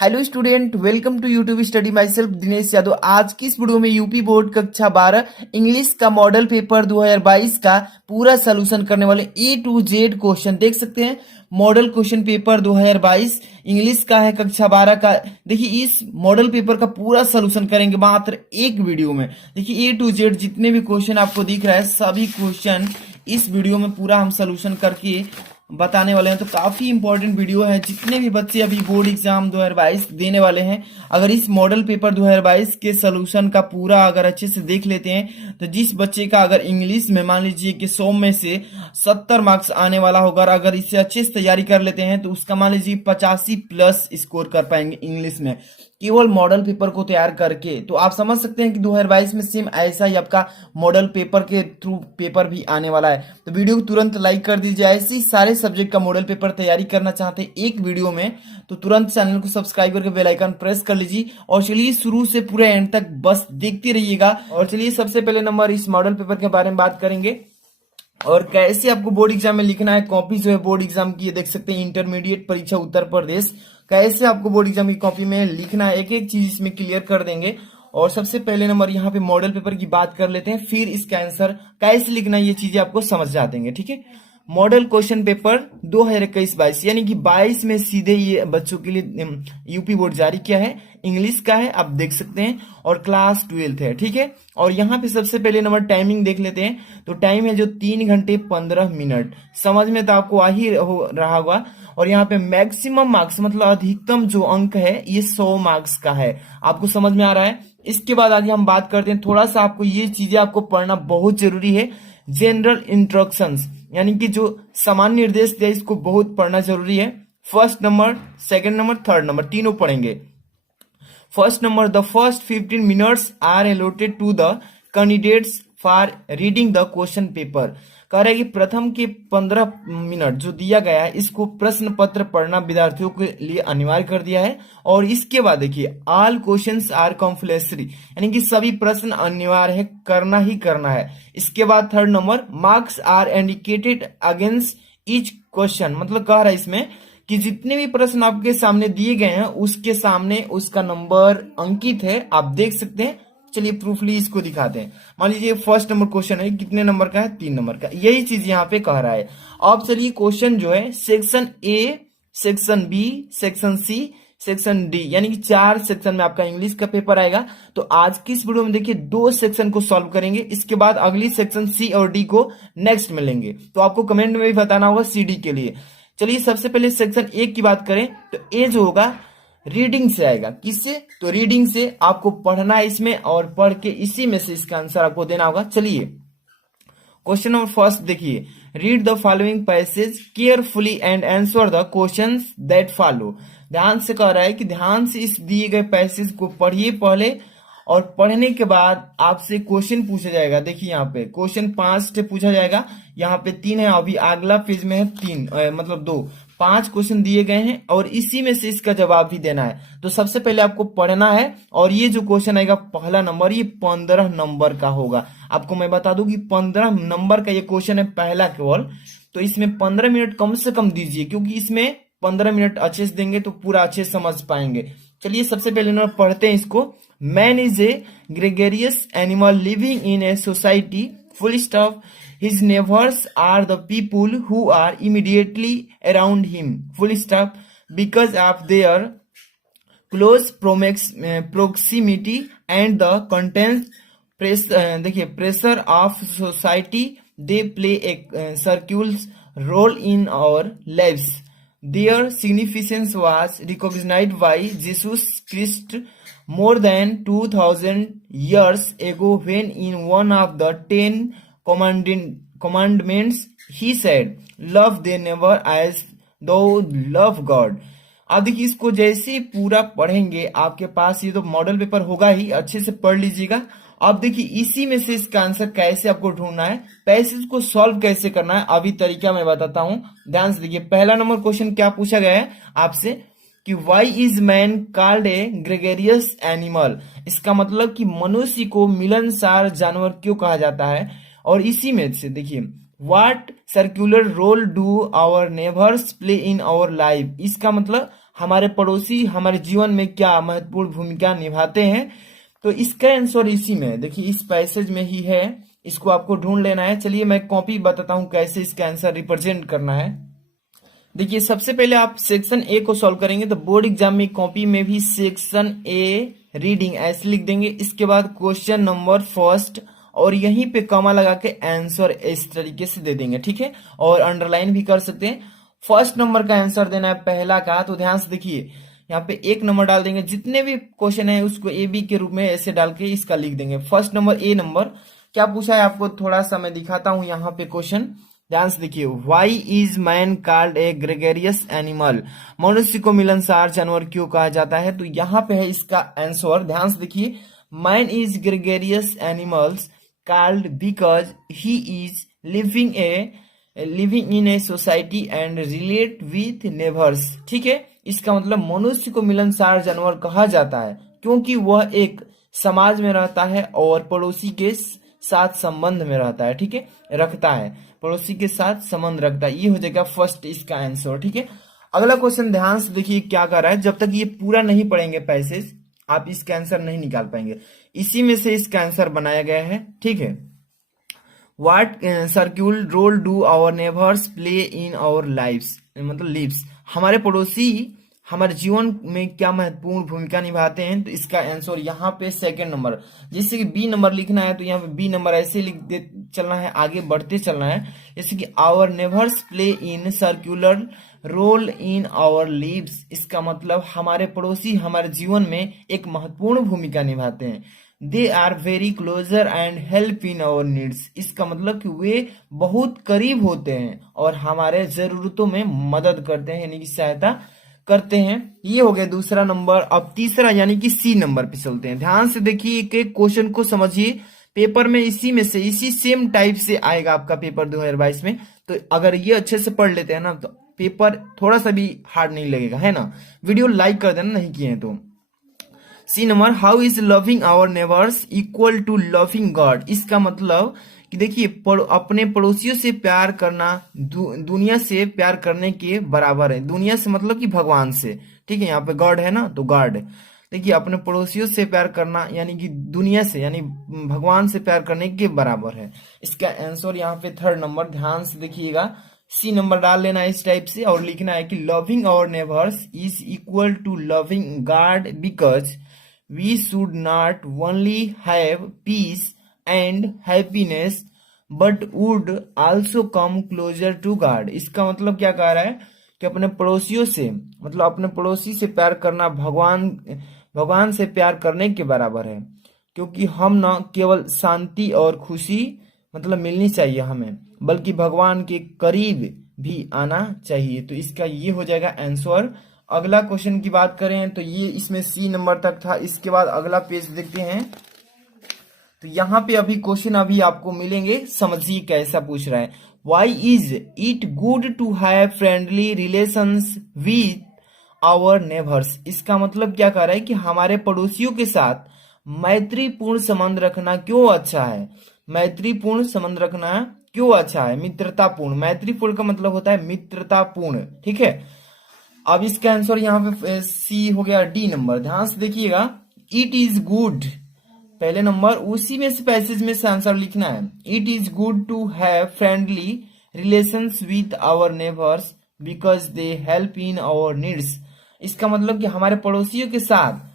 Hello student, welcome to YouTube study myself Dinesh Yadav. आज की इस वीडियो में यूपी बोर्ड कक्षा 12 इंग्लिश का मॉडल पेपर 2022 का पूरा सलूशन करने वाले ए टू जेड क्वेश्चन देख सकते हैं। मॉडल क्वेश्चन पेपर 2022 इंग्लिश का है, कक्षा 12 का। देखिए इस मॉडल पेपर का पूरा सलूशन करेंगे मात्र एक वीडियो में। देखिए ए टू जेड जितने भी क्वेश्चन आपको दिख रहा है सभी क्वेश्चन इस वीडियो में पूरा हम सलूशन करके बताने वाले हैं। तो काफी इंपॉर्टेंट वीडियो है। जितने भी बच्चे अभी बोर्ड एग्जाम 2022 देने वाले हैं, अगर इस मॉडल पेपर 2022 के सलूशन का पूरा अगर अच्छे से देख लेते हैं तो जिस बच्चे का अगर इंग्लिश में मान लीजिए कि 100 में से 70 मार्क्स आने वाला होगा, अगर इससे अच्छे से तैयारी कर लेते हैं तो उसका मान लीजिए 85 प्लस स्कोर कर पाएंगे इंग्लिश में, केवल मॉडल पेपर को तैयार करके। तो आप समझ सकते हैं कि 2022 में सेम ऐसा ही आपका मॉडल पेपर के थ्रू पेपर भी आने वाला है। तो वीडियो को तुरंत लाइक कर दीजिए। ऐसे ही सारे सब्जेक्ट का मॉडल पेपर तैयारी करना चाहते हैं एक वीडियो में तो तुरंत चैनल को सब्सक्राइब करके बेल आइकन प्रेस कर लीजिए। और चलिए शुरू से पूरे एंड तक बस देखते रहिएगा। और चलिए सबसे पहले नंबर इस मॉडल पेपर के बारे में बात करेंगे और कैसे आपको बोर्ड एग्जाम में लिखना है। कॉपी जो है बोर्ड एग्जाम की ये देख सकते हैं, इंटरमीडिएट परीक्षा उत्तर प्रदेश, कैसे आपको बोर्ड एग्जाम की कॉपी में लिखना है एक एक चीज इसमें क्लियर कर देंगे। और सबसे पहले नंबर यहाँ पे मॉडल पेपर की बात कर लेते हैं, फिर इसका आंसर कैसे लिखना है ये चीजें आपको समझ जा देंगे। ठीक है, मॉडल क्वेश्चन पेपर 2021-22 यानी कि 22 में सीधे ये बच्चों के लिए यूपी बोर्ड जारी किया है। इंग्लिश का है, आप देख सकते हैं, और क्लास 12 है। ठीक है, और यहाँ पे सबसे पहले नंबर टाइमिंग देख लेते हैं। तो टाइम है जो 3 घंटे 15 मिनट। समझ में तो आपको आ ही हो रहा होगा। और यहाँ पे मैक्सिमम मार्क्स मतलब अधिकतम जो अंक है ये 100 मार्क्स का है। आपको समझ में आ रहा है। इसके बाद आगे हम बात करते हैं, थोड़ा सा आपको ये चीजें आपको पढ़ना बहुत जरूरी है। जनरल इंस्ट्रक्शंस यानी कि जो सामान्य निर्देश है इसको बहुत पढ़ना जरूरी है। First number, second number, third number तीनों पढ़ेंगे। First number, the first 15 minutes are allotted to the candidates for reading the question paper. कह रहा है कि प्रथम के 15 मिनट जो दिया गया है इसको प्रश्न पत्र पढ़ना विद्यार्थियों के लिए अनिवार्य कर दिया है। और इसके बाद देखिए ऑल क्वेश्चंस आर कंपल्सरी यानी कि सभी प्रश्न अनिवार्य है, करना ही करना है। इसके बाद third number, marks are indicated against each question, मतलब कह रहा है इसमें कि जितने भी प्रश्न आपके सामने दिए गए हैं उसके सामने उसका नंबर अंकित है, आप देख सकते हैं। चलिए प्रूफली इसको दिखाते हैं। मान लीजिए फर्स्ट नंबर क्वेश्चन है, कितने नंबर का है? 3 नंबर का। यही चीज यहाँ पे कह रहा है। अब चलिए क्वेश्चन जो है section A, section B, section C, section D यानी कि 4 सेक्शन में आपका इंग्लिश का पेपर आएगा। तो आज की इस वीडियो में देखिए 2 सेक्शन को सॉल्व करेंगे, इसके बाद अगली सेक्शन सी और डी को नेक्स्ट में लेंगे। तो आपको कमेंट में भी बताना होगा सी डी के लिए। चलिए सबसे पहले सेक्शन ए की बात करें तो ए जो होगा रीडिंग से आएगा। किससे? तो रीडिंग से आपको पढ़ना है इसमें और पढ़ के इसी में से इसका आंसर आपको देना होगा। चलिए क्वेश्चन नंबर फर्स्ट देखिए, read the following passage carefully and answer the questions that follow. ध्यान से कह रहा है कि ध्यान से इस दिए गए पैसेज को पढ़िए पहले, और पढ़ने के बाद आपसे क्वेश्चन पूछा जाएगा। देखिए यहाँ पे क्वेश्चन 5 से पूछा जाएगा, यहाँ पे 3 है, अभी अगला पेज में है 3 मतलब 2, 5 क्वेश्चन दिए गए हैं और इसी में से इसका जवाब भी देना है। तो सबसे पहले आपको पढ़ना है और ये जो क्वेश्चन आएगा पहला नंबर ये 15 नंबर का होगा। आपको मैं बता दूं कि 15 नंबर का ये क्वेश्चन है पहला केवल। तो इसमें 15 मिनट कम से कम दीजिए, क्योंकि इसमें 15 मिनट अच्छे से देंगे तो पूरा अच्छे से समझ पाएंगे। चलिए सबसे पहले नंबर पढ़ते हैं इसको। Man is a gregarious animal living in a society full stop. His neighbors are the people who are immediately around him, full stop, because of their close proximity and the देखिए pressure of society, they play a circular role in our lives. Their significance was recognized by Jesus Christ more than 2000 years ago when in one of the 10 commandments he said, love their neighbor as thou love God. अब देखिए इसको जैसे ही पूरा पढ़ेंगे आपके पास ये तो model paper होगा ही, अच्छे से पढ़ लीजिएगा। अब देखिए इसी में से इसका आंसर कैसे आपको ढूंढना है, पैसेज को सॉल्व कैसे करना है, अभी तरीका मैं बताता हूं। ध्यान से देखिए पहला नंबर क्वेश्चन क्या पूछा गया है आपसे कि why is man called a gregarious animal. इसका मतलब कि मनुष्य को मिलनसार जानवर क्यों कहा जाता है। और इसी में से देखिए what circular role do our neighbours play in our life. इसका मतलब हमारे पड़ोसी हमारे जीवन में क्या महत्वपूर्ण भूमिका निभाते हैं। तो इसका आंसर इसी में है। देखिए इस पैसेज में ही है, इसको आपको ढूंढ लेना है। चलिए मैं कॉपी बताता हूं कैसे इसका आंसर रिप्रेजेंट करना है। देखिए सबसे पहले आप सेक्शन ए को सॉल्व करेंगे तो बोर्ड एग्जाम में कॉपी में भी सेक्शन ए रीडिंग ऐसे लिख देंगे। इसके बाद क्वेश्चन नंबर फर्स्ट और यहीं पे कॉमा लगा के आंसर इस तरीके से दे देंगे, ठीक है। और अंडरलाइन भी कर सकते हैं। फर्स्ट नंबर का आंसर देना है पहला का, तो ध्यान से देखिए यहाँ पे 1 नंबर डाल देंगे। जितने भी क्वेश्चन है उसको ए बी के रूप में ऐसे डाल के इसका लिख देंगे। फर्स्ट नंबर ए नंबर क्या पूछा है आपको, थोड़ा सा मैं दिखाता हूं यहाँ पे क्वेश्चन, ध्यान से देखिए। Why is man called a gregarious animal, मनुष्य को मिलनसार जानवर क्यों कहा जाता है। तो यहाँ पे है इसका आंसर, ध्यान से देखिए। Man is gregarious animals called because he is living in a society and relate with neighbours, ठीक है। इसका मतलब मनुष्य को मिलनसार जानवर कहा जाता है क्योंकि वह एक समाज में रहता है और पड़ोसी के साथ संबंध में रहता है, ठीक है, रखता है, पड़ोसी के साथ संबंध रखता है। ये हो जाएगा फर्स्ट इसका आंसर, ठीक है। अगला क्वेश्चन ध्यान से देखिए क्या कर रहा है। जब तक ये पूरा नहीं पढ़ेंगे पैसेज आप इसका आंसर नहीं निकाल पाएंगे। इसी में से इसका आंसर बनाया गया है, ठीक है। What circular role do our neighbors play in our lives, मतलब लिव्स, हमारे पड़ोसी हमारे जीवन में क्या महत्वपूर्ण भूमिका निभाते हैं। तो इसका आंसर यहाँ पे सेकंड नंबर, जैसे कि बी नंबर लिखना है तो यहाँ पे बी नंबर ऐसे लिख दे चलना है, आगे बढ़ते चलना है। जैसे कि our neighbours play in circular role in our lives, इसका मतलब हमारे पड़ोसी हमारे जीवन में एक महत्वपूर्ण भूमिका निभाते हैं। They are very closer and help in our needs, इसका मतलब कि वे बहुत करीब होते हैं और हमारे जरूरतों में मदद करते हैं, यानी कि सहायता करते हैं। ये हो गया दूसरा नंबर। अब तीसरा यानी कि सी नंबर पे चलते हैं। ध्यान से देखिए एक क्वेश्चन को समझिए, पेपर में इसी में से इसी सेम टाइप से आएगा आपका पेपर 2022 में। तो अगर ये अच्छे से पढ़ लेते हैं ना तो पेपर थोड़ा सा भी हार्ड नहीं लगेगा, है ना। वीडियो लाइक कर देना नहीं किए हैं तो। C number, how is loving our neighbours equal to loving God, इसका मतलब कि देखिए अपने पड़ोसियों से प्यार करना दुनिया से प्यार करने के बराबर है। दुनिया से मतलब कि भगवान से, ठीक है, यहाँ पे गॉड है ना तो गॉड। देखिए अपने पड़ोसियों से प्यार करना यानी कि दुनिया से यानी भगवान से प्यार करने के बराबर है। इसका आंसर यहाँ पे थर्ड नंबर, ध्यान से देखिएगा। सी नंबर डाल लेना है इस टाइप से और लिखना है कि loving our neighbours is equal to loving God because we should not only have peace and happiness but would also come closer to God. इसका मतलब क्या कह रहा है कि अपने पड़ोसियों से मतलब अपने पड़ोसी से प्यार करना भगवान से प्यार करने के बराबर है, क्योंकि हम न केवल शांति और खुशी मतलब मिलनी चाहिए हमें, बल्कि भगवान के करीब भी आना चाहिए। तो इसका ये हो जाएगा आंसर। अगला क्वेश्चन की बात करें तो ये इसमें सी नंबर तक था। इसके बाद अगला पेज देखते हैं। तो यहाँ पे अभी क्वेश्चन अभी आपको मिलेंगे, समझिए कैसा पूछ रहा है। Why is it good to have friendly relations with our neighbours, इसका मतलब क्या कह रहा है कि हमारे पड़ोसियों के साथ मैत्रीपूर्ण संबंध रखना क्यों अच्छा है। मैत्रीपूर्ण संबंध रखना क्यों अच्छा है, मित्रतापूर्ण। मैत्रीपूर्ण का मतलब होता है मित्रतापूर्ण, ठीक है। अब इसका आंसर यहाँ पे सी हो गया। डी नंबर ध्यान से देखिएगा, इट इज गुड पहले नंबर, उसी में से पैसेज में से आंसर लिखना है। It is good to have friendly relations with our neighbours because they help in our needs, इसका मतलब कि हमारे पड़ोसियों के साथ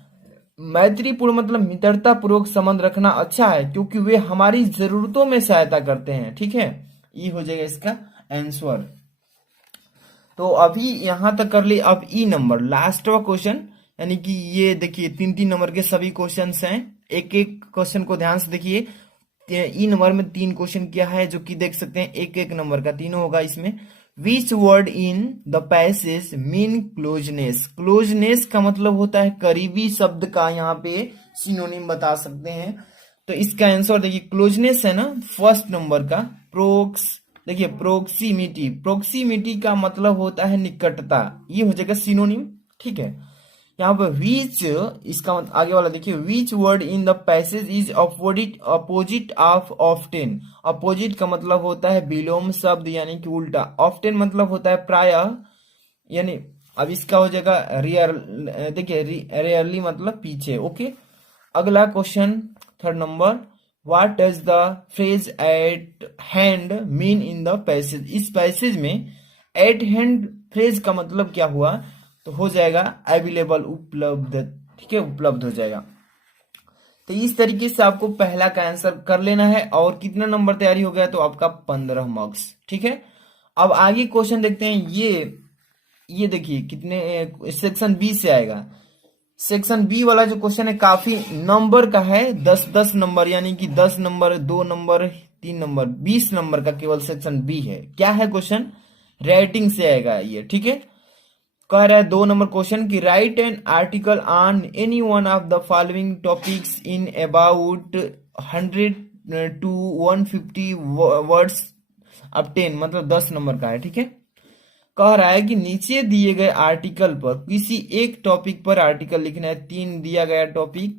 मैत्रीपूर्ण मतलब मित्रता पूर्वक संबंध रखना अच्छा है क्योंकि वे हमारी जरूरतों में सहायता करते हैं, ठीक है। ये हो जाएगा इसका आंसर। तो अभी यहां तक कर ली। अब ई नंबर लास्ट क्वेश्चन, यानी कि ये देखिए 3-3 नंबर के सभी क्वेश्चंस हैं। एक एक क्वेश्चन को ध्यान से देखिए। ई नंबर में 3 क्वेश्चन किया है जो कि देख सकते हैं एक एक नंबर का तीनों होगा इसमें। Which word in the passage mean closeness, closeness का मतलब होता है करीबी शब्द का यहाँ पे सिनोनिम बता सकते हैं। तो इसका आंसर देखिए क्लोजनेस है ना फर्स्ट नंबर का। देखिए प्रोक्सीमिटी, प्रोक्सीमिटी का मतलब होता है निकटता, ये हो जाएगा सिनोनिम, ठीक है। यहाँ पे विच इसका आगे वाला देखिए, which word in the passage is opposite of often, opposite का मतलब होता है विलोम शब्द यानी कि उल्टा। ऑफ्टेन मतलब होता है प्रायः, यानी अब इसका हो जाएगा रियर, देखिए रेयरली मतलब पीछे। ओके, अगला question third number, what does the phrase eight hand mean in the passage. इस पैसेज में एट हैंड फ्रेज का मतलब क्या हुआ, तो हो जाएगा अवेलेबल, उपलब्ध। ठीक है, उपलब्ध हो जाएगा। तो इस तरीके से आपको पहला का आंसर कर लेना है। और कितना नंबर तैयारी हो गया, तो आपका 15 मार्क्स। ठीक है, अब आगे क्वेश्चन देखते हैं। ये देखिए कितने, सेक्शन बी से आएगा। सेक्शन बी वाला जो क्वेश्चन है काफी नंबर का है, 10-10 नंबर, यानी कि 10 नंबर, 2 नंबर, 3 नंबर, 20 नंबर का केवल सेक्शन बी है। क्या है क्वेश्चन, राइटिंग से आएगा ये। ठीक है, कह रहा है 2 नंबर क्वेश्चन की right an article on any one of the following topics in about 100 to 150 words obtain, मतलब 10 नंबर का है। ठीक है, कह रहा है कि नीचे दिए गए आर्टिकल पर किसी एक टॉपिक पर आर्टिकल लिखना है। 3 दिया गया topic,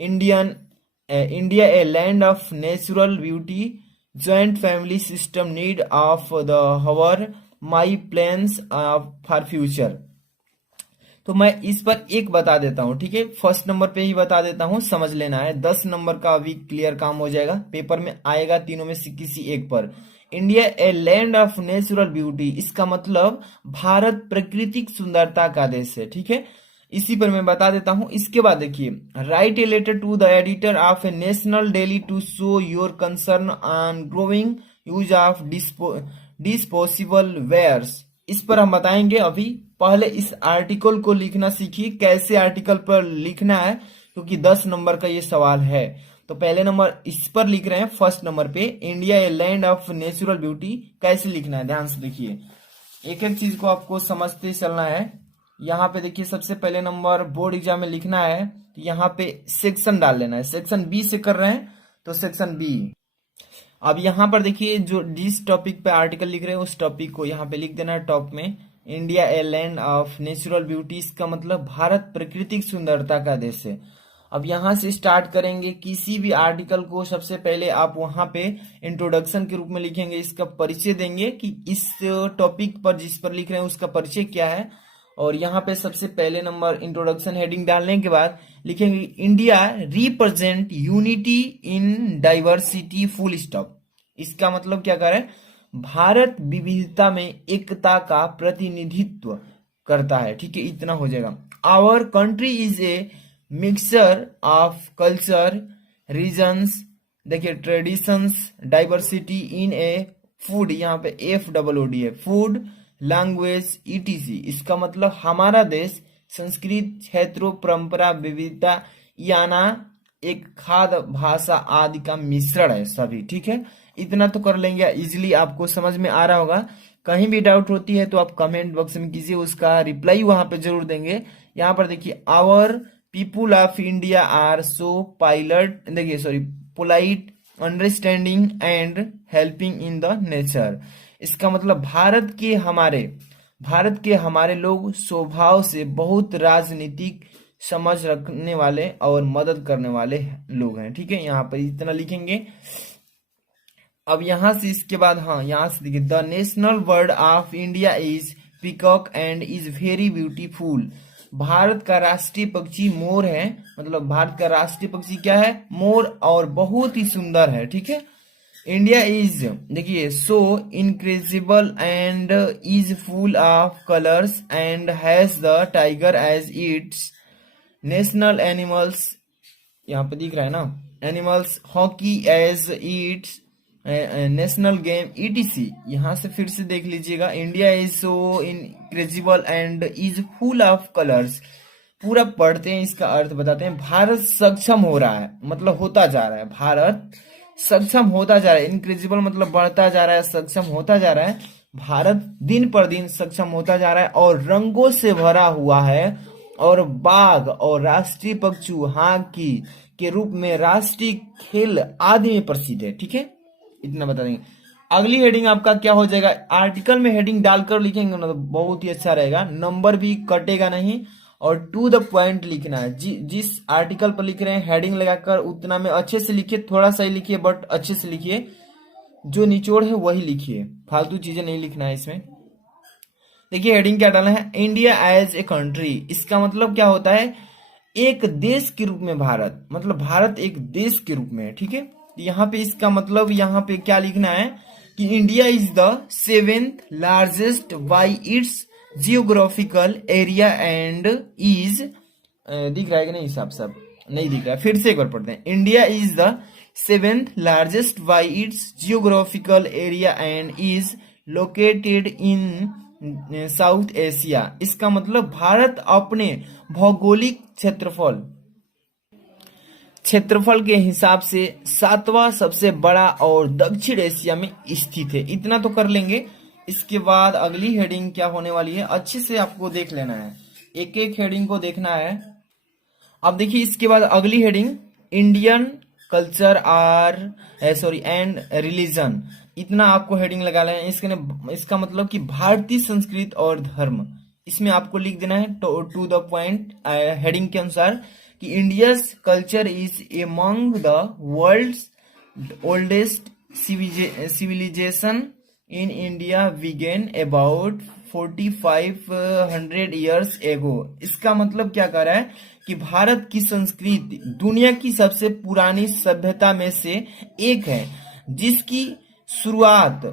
India a land of natural beauty, joint family system, need of the hour, my plans for future. तो मैं इस पर एक बता देता हूं। ठीक है, फर्स्ट नंबर पे ही बता देता हूं, समझ लेना है। 10 नंबर का अभी क्लियर काम हो जाएगा, पेपर में आएगा तीनों में से किसी एक पर। India a land of natural beauty, इसका मतलब भारत प्राकृतिक सुंदरता का देश है। ठीक है, इसी पर मैं बता देता हूं। इसके बाद देखिए, write a letter to the editor of a national daily to show your concern on growing use of disposable wares. इस पर हम बताएंगे। अभी पहले इस आर्टिकल को लिखना सीखिए, कैसे आर्टिकल पर लिखना है, क्योंकि 10 नंबर का ये सवाल है। तो पहले नंबर इस पर लिख रहे हैं, फर्स्ट नंबर पे India a land of natural beauty, कैसे लिखना है ध्यान से देखिए। एक एक चीज को आपको समझते चलना है। यहाँ पे देखिए, सबसे पहले नंबर बोर्ड एग्जाम में लिखना है, तो यहाँ पे सेक्शन डाल लेना है। सेक्शन बी से कर रहे हैं तो सेक्शन बी। अब यहाँ पर देखिए, जो जिस टॉपिक पे आर्टिकल लिख रहे हैं उस टॉपिक को यहाँ पे लिख देना है टॉप में, India a land of natural beauty, इसका मतलब भारत प्राकृतिक सुंदरता का देश है। अब यहाँ से स्टार्ट करेंगे। किसी भी आर्टिकल को सबसे पहले आप वहां पे इंट्रोडक्शन के रूप में लिखेंगे, इसका परिचय देंगे कि इस टॉपिक पर जिस पर लिख रहे हैं उसका परिचय क्या है। और यहाँ पे सबसे पहले नंबर इंट्रोडक्शन हेडिंग डालने के बाद लिखेंगे India represent unity in diversity, full stop. इसका मतलब क्या कर रहे हैं, भारत विविधता में एकता का प्रतिनिधित्व करता है। ठीक है, इतना हो जाएगा। Our country is a mixture of culture, regions, देखिए traditions, diversity in a food, यहाँ पे FOOD है, फूड, लैंग्वेज, ETC। इसका मतलब हमारा देश संस्कृत, क्षेत्रों, परंपरा, विविधता, याना एक खाद्य, भाषा आदि का मिश्रण है सभी। ठीक है, इतना तो कर लेंगे, इजिली आपको समझ में आ रहा होगा। कहीं भी डाउट होती है तो आप कमेंट बॉक्स में कीजिए, उसका रिप्लाई वहां पे जरूर देंगे। यहाँ पर देखिए, our people of India are so pilot, देखिए sorry polite, understanding and helping in the nature. इसका मतलब भारत के हमारे लोग स्वभाव से बहुत राजनीतिक समझ रखने वाले और मदद करने वाले लोग हैं। ठीक है, यहाँ पर इतना लिखेंगे। अब यहां से इसके बाद, हाँ यहां से देखिए, the national bird of India is peacock and is very beautiful. Bharat का राष्ट्रीय पक्षी मोर है, मतलब भारत का राष्ट्रीय पक्षी क्या है, मोर, और बहुत ही सुंदर है। ठीक है, इंडिया इज, देखिए, so incredible and is full of colours and has the tiger as its national animals. यहाँ पे दिख रहा है ना, animals, hockey as its national game, ETC। यहां से फिर से देख लीजिएगा, India is so incredible and is full of colours. पूरा पढ़ते हैं, इसका अर्थ बताते हैं। भारत सक्षम हो रहा है, मतलब होता जा रहा है, भारत सक्षम होता जा रहा है। इनक्रेजिबल मतलब बढ़ता जा रहा है, सक्षम होता जा रहा है। भारत दिन पर दिन सक्षम होता जा रहा है और रंगों से भरा हुआ है, और बाघ और राष्ट्रीय पक्षी हाकी के रूप में राष्ट्रीय खेल आदि में प्रसिद्ध है। ठीक है, इतना बता देंगे। अगली हेडिंग आपका क्या हो जाएगा, आर्टिकल में हेडिंग डालकर लिखेंगे ना तो बहुत ही अच्छा रहेगा, नंबर भी कटेगा नहीं, और टू द पॉइंट लिखना है। जिस आर्टिकल पर लिख रहे हैं हेडिंग लगाकर उतना में अच्छे से लिखिए, थोड़ा सा ही लिखिए बट अच्छे से लिखिए, जो निचोड़ है वही लिखिए, फालतू चीजें नहीं लिखना है इसमें। देखिए हेडिंग क्या डाला है, इंडिया एज ए कंट्री। इसका मतलब क्या होता है, एक देश के रूप में भारत, मतलब भारत एक देश के रूप में है, ठीक है। यहाँ पे इसका मतलब यहाँ पे क्या लिखना है कि India is the 7th largest by its geographical area and is, दिख रहा है कि नहीं, साफ साफ नहीं दिख रहा है, फिर से एक बार पढ़ते हैं। India is the 7th largest by its geographical area and is located in south Asia. इसका मतलब भारत अपने भौगोलिक क्षेत्रफल के हिसाब से 7वां सबसे बड़ा और दक्षिण एशिया में स्थित है। इतना तो कर लेंगे। इसके बाद अगली हेडिंग क्या होने वाली है, अच्छे से आपको देख लेना है, एक एक हेडिंग को देखना है। अब देखिए इसके बाद अगली heading, Indian culture and religion. इतना आपको हेडिंग लगा लेना है। इसका मतलब कि भारतीय संस्कृति और धर्म, इसमें आपको लिख देना है टू द पॉइंट हेडिंग के अनुसार कि India's culture is among the world's oldest civilisation in India began about 4500 years ago. इसका मतलब क्या कर रहा है कि भारत की संस्कृति दुनिया की सबसे पुरानी सभ्यता में से एक है, जिसकी शुरुआत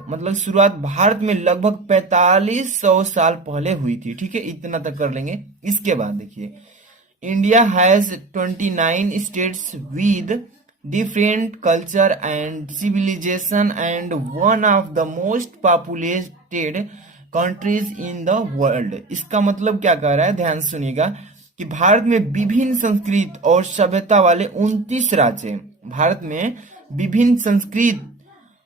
भारत में लगभग 4500 साल पहले हुई थी, ठीक है। इतना तक कर लेंगे। इसके बाद देखिए, India has 29 states with different culture and civilisation and one of the most populated countries in the world. इसका मतलब क्या कह रहा है, ध्यान सुनिएगा कि भारत में विभिन्न संस्कृति और सभ्यता वाले 29 राज्य हैं। भारत में विभिन्न संस्कृति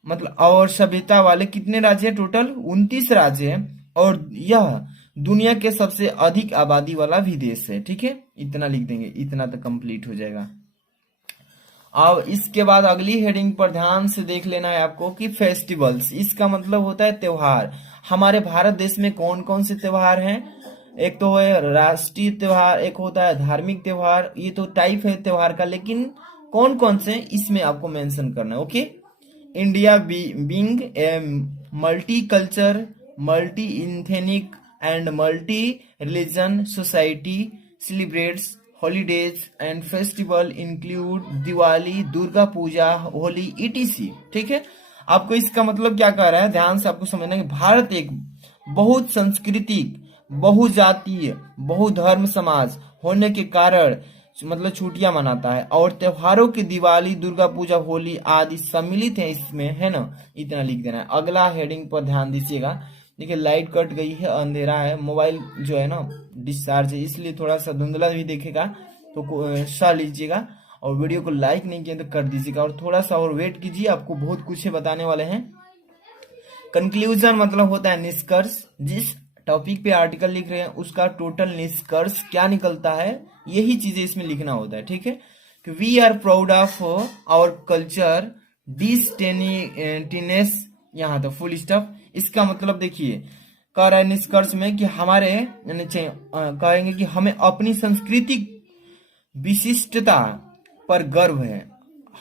मतलब और सभ्यता वाले कितने राज्य हैं, टोटल 29 राज्य हैं, और यह दुनिया के सबसे अधिक आबादी वाला भी देश है, ठीक है। इतना लिख देंगे, इतना तो कंप्लीट हो जाएगा। अब इसके बाद अगली हेडिंग पर ध्यान से देख लेना है आपको कि फेस्टिवल्स। इसका मतलब होता है त्योहार। हमारे भारत देश में कौन कौन से त्योहार हैं, एक तो है राष्ट्रीय त्योहार, एक होता है धार्मिक त्योहार। ये तो टाइप है त्योहार का, लेकिन कौन कौन से इसमें आपको मेंशन करना है, okay. India being a multi culture, multi ethnic and multi religion society celebrates holidays and festival include Diwali, Durga Puja, Holi, ETC, ठीक है। आपको इसका मतलब क्या कह रहा है, ध्यान से आपको समझना है कि भारत एक बहुत सांस्कृतिक, बहुजातीय, बहुधर्म समाज होने के कारण मतलब छुट्टियां मनाता है, और त्योहारों की दिवाली, दुर्गा पूजा, होली आदि सम्मिलित है इसमें, है ना। इतना लिख देना है। अगला हेडिंग पर ध्यान दीजिएगा। देखिए लाइट कट गई है, अंधेरा है, मोबाइल जो है ना डिस्चार्ज है, इसलिए थोड़ा सा धुंधला भी देखेगा, तो सह लीजिएगा। और वीडियो को लाइक नहीं किया तो कर दीजिएगा, और थोड़ा सा और वेट कीजिए, आपको बहुत कुछ बताने वाले हैं। कंक्लूजन मतलब होता है निष्कर्ष। जिस टॉपिक पे आर्टिकल लिख रहे हैं उसका टोटल निष्कर्ष क्या निकलता है, यही चीजें इसमें लिखना होता है, ठीक है। कि we are proud of our culture distinctiveness, यहाँ तो फुल स्टॉप। इसका मतलब देखिए कह रहा है निष्कर्ष में कि हमारे कहेंगे कि हमें अपनी सांस्कृतिक विशिष्टता पर गर्व है,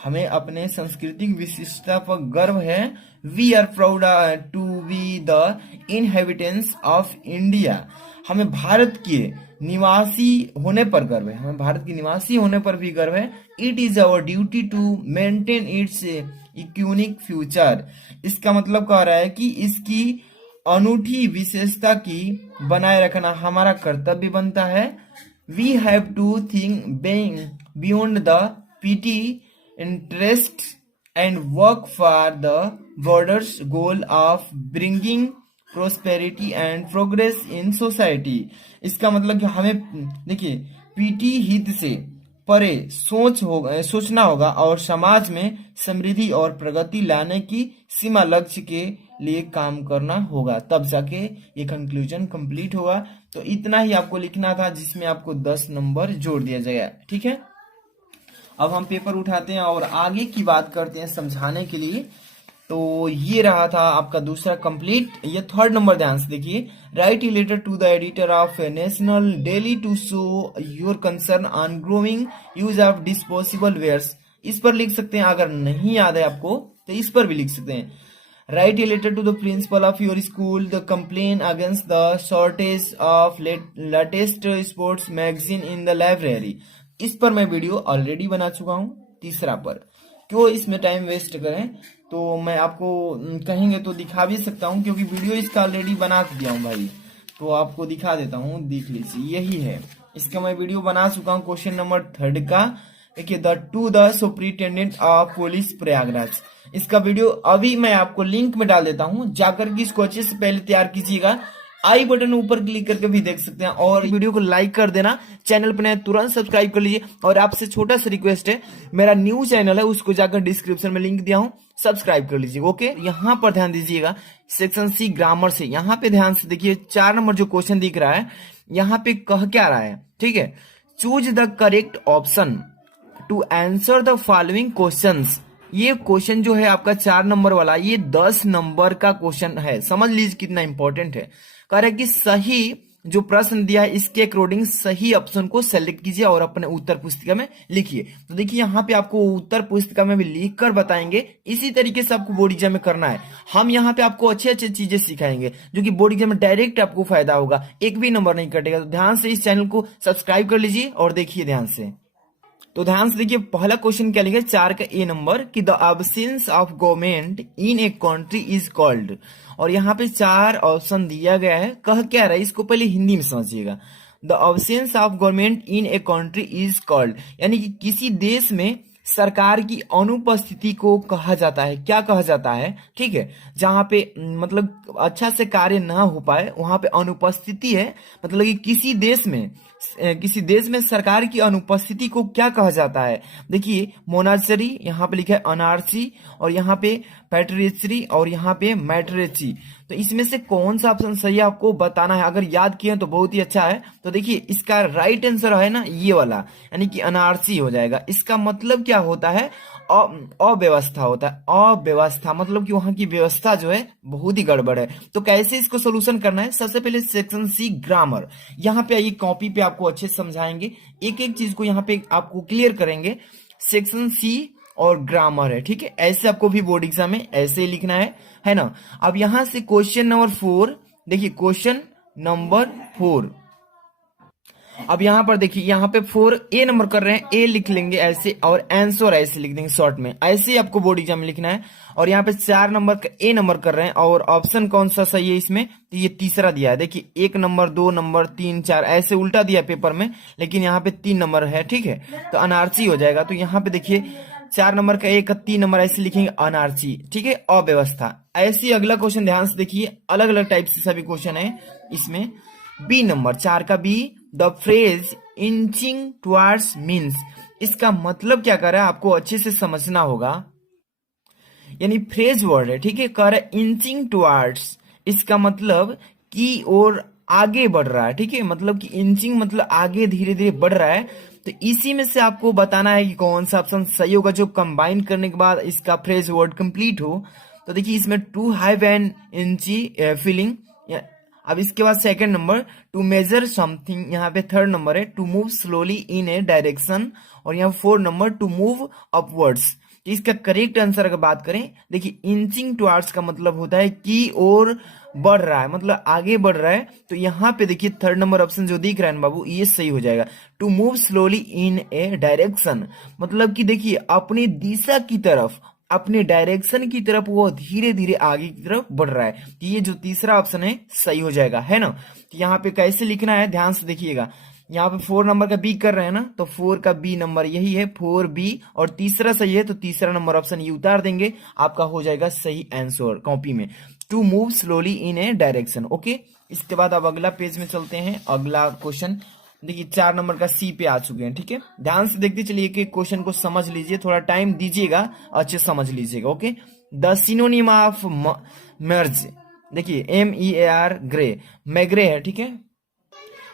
हमें अपने सांस्कृतिक विशिष्टता पर गर्व है। We are proud to be the inhabitants of India, हमें भारत के निवासी होने पर गर्व है, हमें भारत के निवासी होने पर भी गर्व है। It is our duty to maintain its unique future. इसका मतलब कह रहा है कि इसकी अनूठी विशेषता की बनाए रखना हमारा कर्तव्य बनता है। We have to think beyond the petty interest and work for the broader goal of bringing prosperity and progress in society. इसका मतलब कि हमें देखिए पीटी हित से परे सोचना होगा और समाज में समृद्धि और प्रगति लाने की सीमा लक्ष्य के लिए काम करना होगा, तब जाके ये कंक्लूजन कंप्लीट होगा। तो इतना ही आपको लिखना था, जिसमें आपको 10 नंबर जोड़ दिया जाएगा, ठीक है। अब हम पेपर उठाते हैं और आगे की बात करते हैं समझाने के लिए। तो ये रहा था आपका दूसरा कंप्लीट। ये 3rd नंबर ध्यान से देखिए, write a letter to the editor of national daily to show your concern on growing use of disposable wares. इस पर लिख सकते हैं, अगर नहीं याद है आपको तो इस पर भी लिख सकते हैं। Write a letter to the principal of your school the complain against the shortage of latest sports magazine in the library. इस पर मैं वीडियो ऑलरेडी बना चुका हूं। तीसरा पर क्यों इसमें टाइम वेस्ट करें, तो मैं आपको कहेंगे तो दिखा भी सकता हूं, क्योंकि वीडियो इसका ऑलरेडी बना दिया हूं भाई। तो आपको दिखा देता हूं, देख लीजिए, यही है इसका मैं वीडियो बना चुका हूं। क्वेश्चन नंबर 3 का देखिए, the superintendent of police Prayagraj. इसका वीडियो अभी मैं आपको लिंक में डाल देता हूं, जाकर के इसको अच्छे से पहले तैयार कीजिएगा। आई बटन ऊपर क्लिक करके भी देख सकते हैं, और वीडियो को लाइक कर देना। चैनल पर नए तुरंत सब्सक्राइब कर लीजिए, और आपसे छोटा सा रिक्वेस्ट है, मेरा न्यू चैनल है उसको जाकर डिस्क्रिप्शन में लिंक दिया हूं, सब्सक्राइब कर लीजिए। ओके, यहाँ पर ध्यान दीजिएगा, सेक्शन सी ग्रामर से यहाँ पे ध्यान से देखिए, 4 नंबर जो क्वेश्चन दिख रहा है यहाँ पे कह क्या रहा है, ठीक है। Choose the correct option to answer the following questions. ये क्वेश्चन जो है आपका 4 नंबर वाला, ये 10 नंबर का क्वेश्चन है। समझ लीजिए कितना इंपॉर्टेंट है। कह रहा है कि सही जो प्रश्न दिया है इसके अकॉर्डिंग सही ऑप्शन को सेलेक्ट कीजिए और अपने उत्तर पुस्तिका में लिखिए। तो देखिए यहाँ पे आपको उत्तर पुस्तिका में भी लिख कर बताएंगे। इसी तरीके से आपको बोर्ड एग्जाम में करना है। हम यहाँ पे आपको अच्छे अच्छे चीजें सिखाएंगे जो कि बोर्ड एग्जाम में डायरेक्ट आपको फायदा होगा, एक भी नंबर नहीं कटेगा। तो ध्यान से इस चैनल को सब्सक्राइब कर लीजिए और देखिए ध्यान से। तो ध्यान से देखिए, पहला क्वेश्चन क्या लिखा है, 4 का ए नंबर, कि the absence of government in a country is called. और यहाँ पे 4 ऑप्शन दिया गया है, कह क्या रहा है इसको पहले हिंदी में समझिएगा। The absence of government in a country is called, यानी कि किसी देश में सरकार की अनुपस्थिति को कहा जाता है। क्या कहा जाता है, ठीक है, जहां पे मतलब अच्छा से कार्य ना हो पाए वहां पे अनुपस्थिति है। मतलब कि किसी देश में सरकार की अनुपस्थिति को क्या कहा जाता है। देखिए, मोनास्टरी यहाँ पे लिखा है, अनार्ची, और यहाँ पे पैट्रियरी, और यहाँ पे मैट्रेची। तो इसमें से कौन सा ऑप्शन सही है आपको बताना है। अगर याद किए तो बहुत ही अच्छा है। तो देखिए, इसका राइट आंसर है ना ये वाला, यानी कि अनारसी हो जाएगा। इसका मतलब क्या होता है, अव्यवस्था होता है। अव्यवस्था मतलब कि वहां की व्यवस्था जो है बहुत ही गड़बड़ है। तो कैसे इसको सोल्यूशन करना है, सबसे पहले सेक्शन सी ग्रामर, यहाँ पे आइए, कॉपी पे आपको अच्छे से समझाएंगे, एक एक चीज को यहाँ पे आपको क्लियर करेंगे। सेक्शन सी और ग्रामर है, ठीक है। ऐसे आपको भी बोर्ड एग्जाम में ऐसे ही लिखना है ना। अब यहां से क्वेश्चन नंबर 4 देखिए, क्वेश्चन नंबर 4। अब यहाँ पर देखिए, यहाँ पे 4 ए नंबर कर रहे हैं, ए लिख लेंगे ऐसे, और आंसर ऐसे लिख देंगे शॉर्ट में। ऐसे ही आपको बोर्ड एग्जाम में लिखना है। और यहाँ पे 4 नंबर का ए नंबर कर रहे हैं, और ऑप्शन कौन सा सही है इसमें, तो ये तीसरा दिया है। देखिए, 1 नंबर, 2 नंबर, 3, 4 ऐसे उल्टा दिया पेपर में, लेकिन यहाँ पे 3 नंबर है, ठीक है। तो अनारसी हो जाएगा। तो यहाँ पे देखिए, 4 नंबर का 1 का 3 नंबर ऐसे लिखेंगे, अनारसी, ठीक है, अव्यवस्था। ऐसे ही अगला क्वेश्चन ध्यान से देखिए, अलग अलग टाइप से सभी क्वेश्चन है इसमें। बी नंबर, 4 का B, the phrase inching towards means. इसका मतलब क्या कर रहा है आपको अच्छे से समझना होगा। यानी फ्रेज वर्ड है, ठीक है, कह रहा है इंचिंग टुवर्ड्स, इसका मतलब की ओर आगे बढ़ रहा है, ठीक है। मतलब कि इंचिंग मतलब आगे धीरे धीरे बढ़ रहा है। तो इसी में से आपको बताना है कि कौन सा ऑप्शन सही होगा, जो कंबाइन करने के बाद इसका फ्रेज वर्ड कंप्लीट हो। तो देखिए, इसमें to have an inchy feeling. अब इसके बाद second number, to measure something, यहाँ पे 3rd नंबर है, to move slowly in a direction, और यहाँ 4 नंबर, टू मूव अपवर्ड्स। तो इसका करेक्ट आंसर अगर बात करें, देखिए, इंचिंग टुवर्ड्स का मतलब होता है की ओर बढ़ रहा है, मतलब आगे बढ़ रहा है। तो यहाँ पे देखिए 3rd नंबर ऑप्शन जो दिख रहा है ना बाबू, ये सही हो जाएगा। To move slowly in a direction, मतलब कि देखिए अपनी दिशा की तरफ, अपने डायरेक्शन की तरफ वो धीरे धीरे आगे की तरफ बढ़ रहा है। तो ये जो तीसरा ऑप्शन है सही हो जाएगा, है ना। तो यहाँ पे कैसे लिखना है ध्यान से देखिएगा। यहाँ पे 4 नंबर का बी कर रहे हैं ना, तो 4 का बी नंबर यही है, 4B, और तीसरा सही है तो तीसरा नंबर ऑप्शन ये उतार देंगे, आपका हो जाएगा सही आंसर कॉपी में, to move slowly in a direction. Okay, इसके बाद अब अगला पेज में चलते हैं। अगला क्वेश्चन देखिए, 4 नंबर का सी पे आ चुके हैं, ठीक है। ध्यान से देखते चलिए, कि क्वेश्चन को समझ लीजिए, थोड़ा टाइम दीजिएगा, अच्छे समझ लीजिएगा। Okay, the synonym of merge, देखिए MEAR ग्रे, मैग्रे है, ठीक है,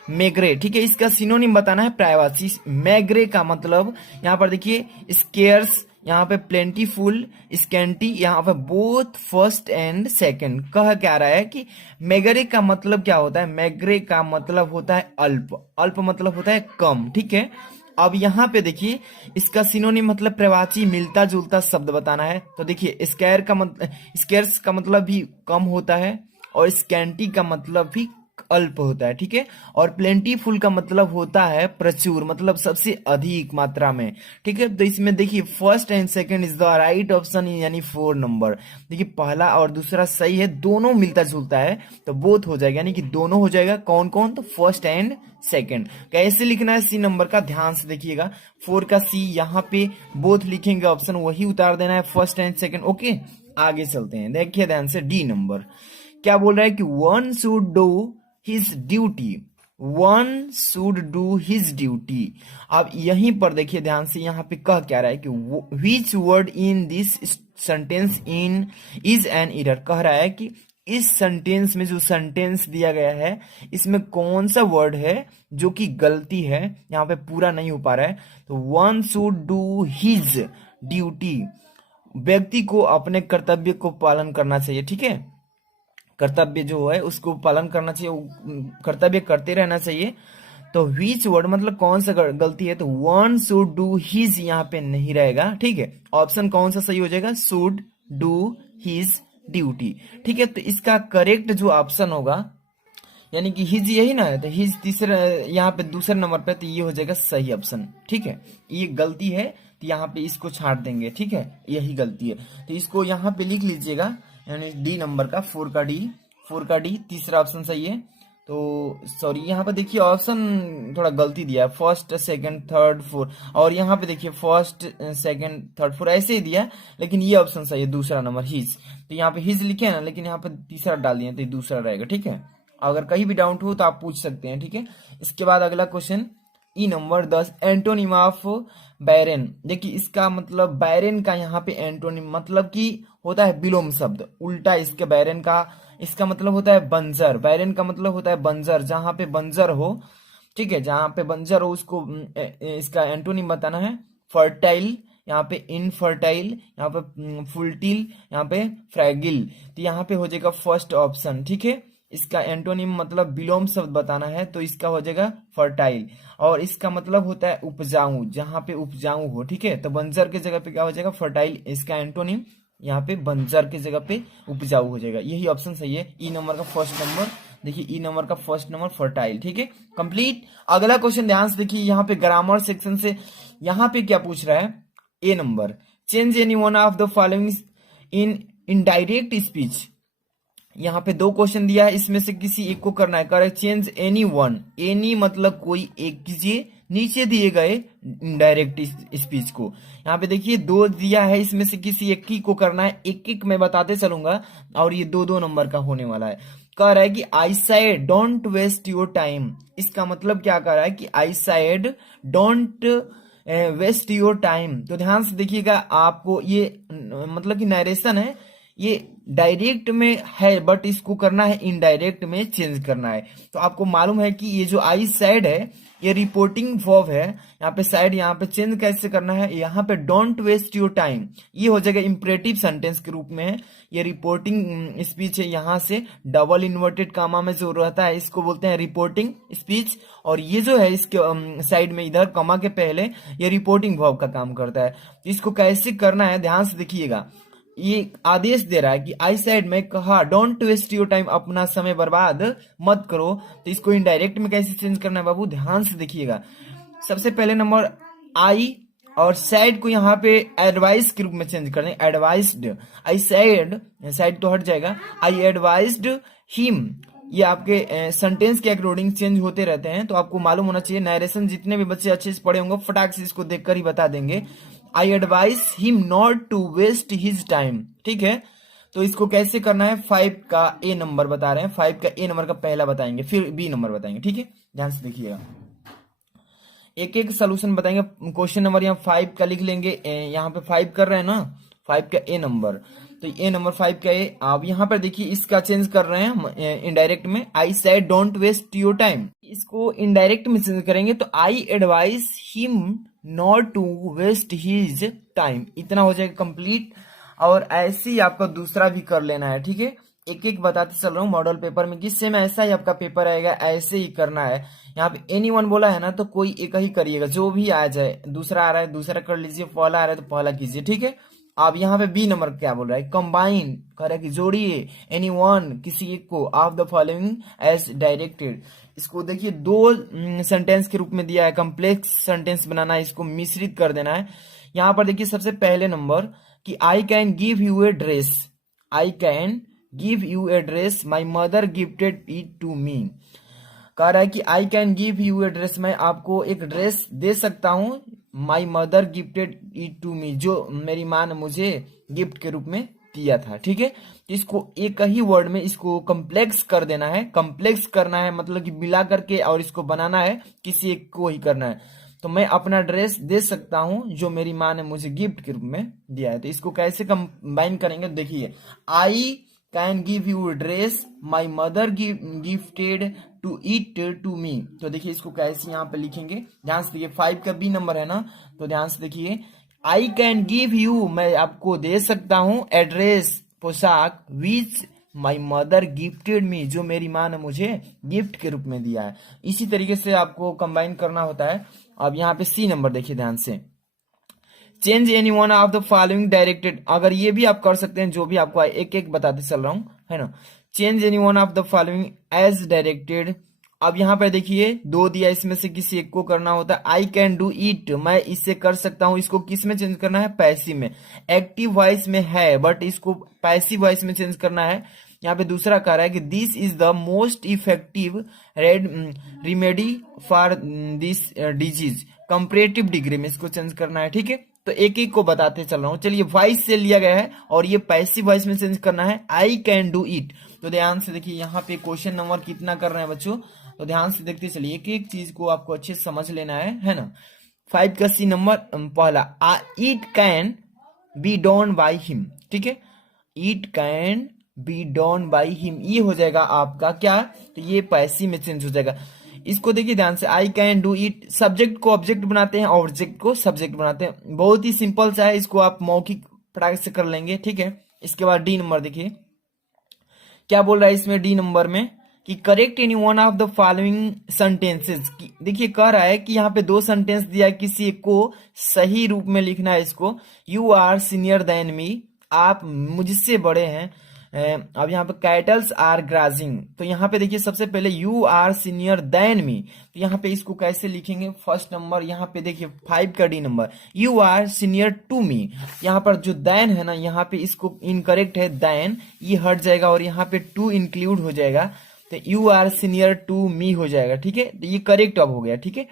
मैग्रे, ठीक है। इसका सिनोनिम बताना है प्रायवाची। मैग्रे का मतलब यहाँ पर देखिए, स्केयर्स, यहाँ पे प्लेंटीफुल, स्कैंटी, यहाँ पे बोथ फर्स्ट एंड सेकंड। कह क्या रहा है कि मैग्रे का मतलब क्या होता है, मैग्रे का मतलब होता है अल्प, अल्प मतलब होता है कम, ठीक है। अब यहाँ पे देखिए इसका सिनोनिम मतलब प्रवाची मिलता जुलता शब्द बताना है। तो देखिए स्कैर का मतलब, स्कैर्स का मतलब भी कम होता है और स्कैंटी का मतलब भी अल्प होता है, ठीक है। और प्लेंटीफुल का मतलब होता है प्रचुर, मतलब सबसे अधिक मात्रा में, ठीक है। तो इसमें देखिए first and second is the right option, यानी 4 नंबर। देखिए पहला और दूसरा सही है, दोनों मिलता जुलता है तो बोथ हो जाएगा, यानी कि दोनों हो जाएगा। कौन कौन? तो फर्स्ट एंड सेकंड। कैसे लिखना है सी नंबर का, ध्यान से देखिएगा। 4 का सी यहाँ पे बोथ लिखेंगे, ऑप्शन वही उतार देना है, फर्स्ट एंड सेकंड। ओके, आगे चलते हैं, देखिए ध्यान से। डी नंबर क्या बोल रहा है कि one should do his duty, one should do his duty. अब यहीं पर देखिए ध्यान से, यहाँ पे कह क्या रहा है कि which word in this sentence in is an error. कह रहा है कि इस सेंटेंस में जो सेंटेंस दिया गया है इसमें कौन सा वर्ड है जो कि गलती है, यहाँ पे पूरा नहीं हो पा रहा है। तो one should do his duty, व्यक्ति को अपने कर्तव्य को पालन करना चाहिए, ठीक है। कर्तव्य जो है उसको पालन करना चाहिए, कर्तव्य करते रहना चाहिए। तो विच वर्ड मतलब कौन सा गलती है, तो वन शुड डू हिज यहाँ पे नहीं रहेगा, ठीक है। ऑप्शन कौन सा सही हो जाएगा, शुड डू हिज ड्यूटी, ठीक है। तो इसका करेक्ट जो ऑप्शन होगा, यानी कि हिज यही ना है, तो हिज तीसरे यहाँ पे दूसरे नंबर पे, तो ये हो जाएगा सही ऑप्शन, ठीक है। ये गलती है तो यहाँ पे इसको छाट देंगे, ठीक है, यही गलती है। तो इसको यहाँ पे लिख लीजिएगा, यानी डी नंबर का 4 का डी, 4 का डी तीसरा ऑप्शन सही है। तो सॉरी, यहाँ पे देखिए ऑप्शन थोड़ा गलती दिया है, फर्स्ट सेकंड थर्ड फोर, और यहाँ पे देखिए फर्स्ट सेकंड थर्ड फोर ऐसे ही दिया, लेकिन ये ऑप्शन सही है, दूसरा नंबर हिज। तो यहाँ पे हिज लिखे है ना, लेकिन यहाँ पे तीसरा डाल दिए तो ये दूसरा रहेगा, ठीक है। अगर कहीं भी डाउट हो तो आप पूछ सकते हैं, ठीक है। इसके बाद अगला question E number 10, antonym of barren. देखिए इसका मतलब बैरन का यहाँ पे एंटोनिम मतलब कि होता है विलोम शब्द, उल्टा इसके बैरन का, इसका मतलब होता है बंजर। बैरन का मतलब होता है बंजर, जहां पे बंजर हो, ठीक है, जहां पे बंजर हो उसको इसका एंटोनिम बताना है। फर्टाइल, यहाँ पे इनफर्टाइल, यहाँ पे फुलटिल, यहाँ पे फ्रैगिल। तो यहाँ पे हो जाएगा फर्स्ट ऑप्शन, ठीक है। इसका एंटोनिम मतलब विलोम शब्द बताना है, तो इसका हो जाएगा फर्टाइल। और इसका मतलब होता है उपजाऊ, जहां पे उपजाऊ हो, ठीक है। तो बंजर की जगह पे क्या हो जाएगा, फर्टाइल। इसका एंटोनिम यहाँ पे बंजर की जगह पे उपजाऊ हो जाएगा, यही ऑप्शन सही है। ई नंबर का फर्स्ट नंबर, देखिए ई नंबर का फर्स्ट नंबर फर्टाइल, ठीक है, कंप्लीट। अगला क्वेश्चन ध्यान से देखिए, यहाँ पे ग्रामर सेक्शन से यहाँ पे क्या पूछ रहा है, A number, change any one of the following in indirect speech. यहाँ पे 2 क्वेश्चन दिया है, इसमें से किसी एक को करना है। Correct, change any one, any मतलब कोई एक कीजिए, नीचे दिए गए इनडायरेक्ट स्पीच को। यहाँ पे देखिए 2 दिया है, इसमें से किसी एक ही को करना है, एक एक मैं बताते चलूंगा, और ये 2-2 नंबर का होने वाला है। कह रहा है कि I said don't waste your time. इसका मतलब क्या कह रहा है कि I said don't waste your time. तो ध्यान से देखिएगा, आपको ये मतलब कि नरेशन है, ये डायरेक्ट में है बट इसको करना है इनडायरेक्ट में चेंज करना है। तो आपको मालूम है कि ये जो आई सैड है ये रिपोर्टिंग वर्ब है, यहाँ पे साइड, यहाँ पे चेंज कैसे करना है, यहाँ पे डोंट वेस्ट योर टाइम, ये हो जाएगा इंपरेटिव सेंटेंस के रूप में है। ये रिपोर्टिंग स्पीच है, यहाँ से डबल इन्वर्टेड कामा में जो रहता है इसको बोलते हैं रिपोर्टिंग स्पीच। और ये जो है इसके साइड में इधर कमा के पहले ये रिपोर्टिंग वर्ब का काम करता है। इसको कैसे करना है ध्यान से देखिएगा, ये आदेश दे रहा है कि आई साइड में कहा डोंट वेस्ट योर टाइम, अपना समय बर्बाद मत करो। तो इसको इनडायरेक्ट में कैसे चेंज करना है बाबू, ध्यान से देखिएगा। सबसे पहले नंबर आई और साइड को यहाँ पे एडवाइस के रूप में चेंज कर दें, एडवाइस्ड। आई साइड, साइड तो हट जाएगा, आई एडवाइस्ड हिम। ये आपके सेंटेंस के अकॉर्डिंग चेंज होते रहते हैं, तो आपको मालूम होना चाहिए। नरेशन जितने भी बच्चे अच्छे से पढ़े होंगे फटाक से इसको देखकर ही बता देंगे। I advise him not to waste his time, ठीक है। तो इसको कैसे करना है, 5 का ए नंबर बता रहे हैं, 5 का ए नंबर का पहला बताएंगे, फिर बी नंबर बताएंगे, ठीक है। ध्यान से देखिएगा, एक एक सोल्यूशन बताएंगे। क्वेश्चन नंबर यहाँ 5 का लिख लेंगे, यहाँ पे 5 कर रहे हैं ना, 5 का ए नंबर, तो ए नंबर 5 का ए। आप यहाँ पर देखिए इसका चेंज कर रहे हैं इनडायरेक्ट में, I said don't waste your time. इसको इनडायरेक्ट में चेंज करेंगे तो I advise him not to waste his time, इतना हो जाएगा कंप्लीट। और ऐसे ही आपको दूसरा भी कर लेना है, ठीक है। एक एक बताते चल रहा हूँ मॉडल पेपर में कि सेम ऐसा ही आपका पेपर आएगा, ऐसे ही करना है। यहाँ पे एनीवन बोला है ना, तो कोई एक ही करिएगा, जो भी आ जाए। दूसरा आ रहा है दूसरा कर लीजिए, पहला आ रहा है तो पहला कीजिए, ठीक है। अब यहाँ पे बी नंबर क्या बोल रहा है, कंबाइन, कह रहा है कि जोड़िए एनीवन, किसी एक को, of the following as directed. इसको देखिए दो सेंटेंस के रूप में दिया है, कम्प्लेक्स सेंटेंस बनाना है, इसको मिश्रित कर देना है। यहाँ पर देखिए सबसे पहले नंबर कि I can give you a dress, I can give you a dress, my mother gifted it to me. कह रहा है कि I can give you a dress, मैं आपको एक ड्रेस दे सकता हूं, my mother gifted it to me, जो मेरी माँ ने मुझे गिफ्ट के रूप में दिया था, ठीक है। तो इसको एक ही वर्ड में इसको कम्प्लेक्स कर देना है, कम्प्लेक्स करना है मतलब कि मिला करके और इसको बनाना है, किसी एक को ही करना है। तो मैं अपना ड्रेस दे सकता हूं जो मेरी माँ ने मुझे गिफ्ट के रूप में दिया है। तो इसको कैसे कंबाइन करेंगे, देखिए I can give you dress, my mother gifted to it to me. तो देखिए इसको कैसे यहाँ पे लिखेंगे, ध्यान से देखिए 5 का बी नंबर है ना, तो ध्यान से देखिए आई कैन गिव यू, मैं आपको दे सकता हूं, एड्रेस, पोशाक, विच माई मदर गिफ्टेड मी, जो मेरी माँ ने मुझे गिफ्ट के रूप में दिया है। इसी तरीके से आपको कंबाइन करना होता है। अब यहाँ पे सी नंबर देखिए ध्यान से, change any one of the following directed, अगर ये भी आप कर सकते हैं, जो भी आपको एक एक बताते चल रहा हूं, है ना। Change any one of the following as directed. अब यहाँ पे देखिए दो दिया, इसमें से किसी एक को करना होता है। आई कैन डू इट, मैं इससे कर सकता हूं, इसको किस में चेंज करना है, पैसिव में। एक्टिव वॉइस में है बट इसको पैसिव वॉइस में चेंज करना है। यहाँ पे दूसरा कह रहा है कि this is the most effective remedy for this disease, comparative degree में इसको चेंज करना है, ठीक है। तो एक एक को बताते चल रहा हूं। चलिए वॉइस से लिया गया है और ये पैसिव वॉइस में चेंज करना है, आई कैन डू इट। तो ध्यान से देखिए यहाँ पे क्वेश्चन नंबर कितना कर रहे हैं बच्चों, तो ध्यान से देखते चलिए, एक एक चीज को आपको अच्छे से समझ लेना है ना। 5 का सी नंबर पहला, it can be done by him, ठीक है। It can be done by him, ये हो जाएगा आपका क्या, तो ये पैसिव में चेंज हो जाएगा। इसको देखिए ध्यान से, I can do it, subject को ऑब्जेक्ट बनाते हैं, ऑब्जेक्ट को सब्जेक्ट बनाते हैं, बहुत ही सिंपल सा है, इसको आप मौखिक प्रैक्टिस से कर लेंगे, ठीक है। इसके बाद डी नंबर देखिए क्या बोल रहा है इसमें, डी नंबर में कि correct any one of the following sentences. देखिए कह रहा है कि यहाँ पे दो सेंटेंस दिया है, किसी एक को सही रूप में लिखना है इसको। You are senior than me, आप मुझसे बड़े हैं। अब यहाँ पे कैटल्स आर ग्राजिंग, तो यहाँ पे देखिए सबसे पहले you are senior than me, तो यहाँ पे इसको कैसे लिखेंगे, फर्स्ट नंबर यहाँ पे देखिए 5 का D number, you are senior to me. यहाँ पर जो देन है ना, यहाँ पे इसको इनकरेक्ट है, देन ये हट जाएगा और यहाँ पे टू इंक्लूड हो जाएगा, तो you are senior to me हो जाएगा, ठीक है। तो ये करेक्ट अब हो गया, ठीक है।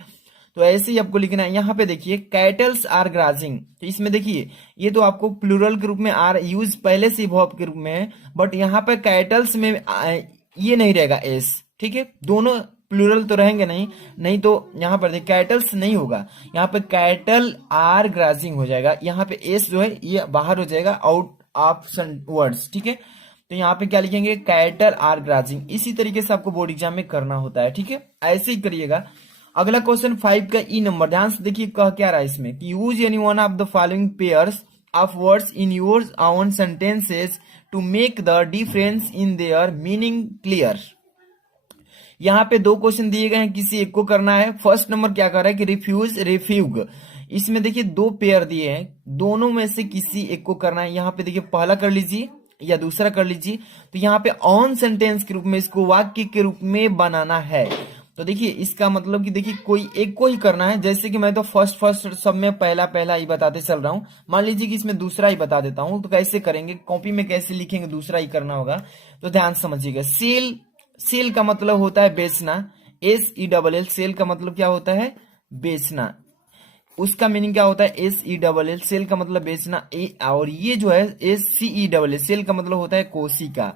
तो ऐसे ही आपको लिखना है। यहाँ पे देखिए कैटल्स आर ग्राजिंग, तो इसमें देखिए ये तो आपको प्लूरल के रूप में आर यूज पहले से वर्ब के रूप में है, बट यहाँ पे कैटल्स में ये नहीं रहेगा एस, ठीक है। दोनों प्लूरल तो रहेंगे नहीं, नहीं तो यहाँ पर देखिए कैटल्स नहीं होगा, यहाँ पे कैटल आर ग्राजिंग हो जाएगा, यहाँ पे एस जो है ये बाहर हो जाएगा आउट ऑफ वर्ड्स, ठीक है। तो यहाँ पे क्या लिखेंगे, कैटल आर ग्राजिंग। इसी तरीके से आपको बोर्ड एग्जाम में करना होता है, ठीक है, ऐसे ही करिएगा। अगला क्वेश्चन 5 का ई नंबर, ध्यान से देखिए कह क्या रहा है इसमें कि use any one of the following pairs of words in your own sentences to make the difference in their meaning clear. यहाँ पे दो क्वेश्चन दिए गए हैं, किसी एक को करना है। फर्स्ट नंबर क्या कर रहा है कि रिफ्यूज रिफ्यूग, इसमें देखिए दो पेयर दिए हैं, दोनों में से किसी एक को करना है। यहाँ पे देखिए पहला कर लीजिए या दूसरा कर लीजिए, तो यहाँ पे ऑन सेंटेंस के रूप में इसको वाक्य के रूप में बनाना है। तो देखिए इसका मतलब कि देखिए कोई एक को ही करना है, जैसे कि मैं तो फर्स्ट सब में पहला पहला ही बताते चल रहा हूं। मान लीजिए कि इसमें दूसरा ही बता देता हूं, तो कैसे करेंगे, कॉपी में कैसे लिखेंगे, दूसरा ही करना होगा। तो ध्यान समझिएगा, सेल, सेल का मतलब होता है बेचना, SELL, सेल का मतलब क्या होता है, बेचना। उसका मीनिंग क्या होता है, SELL, सेल का मतलब बेचना। और ये जो है SCELL, सेल का मतलब होता है कोशिका।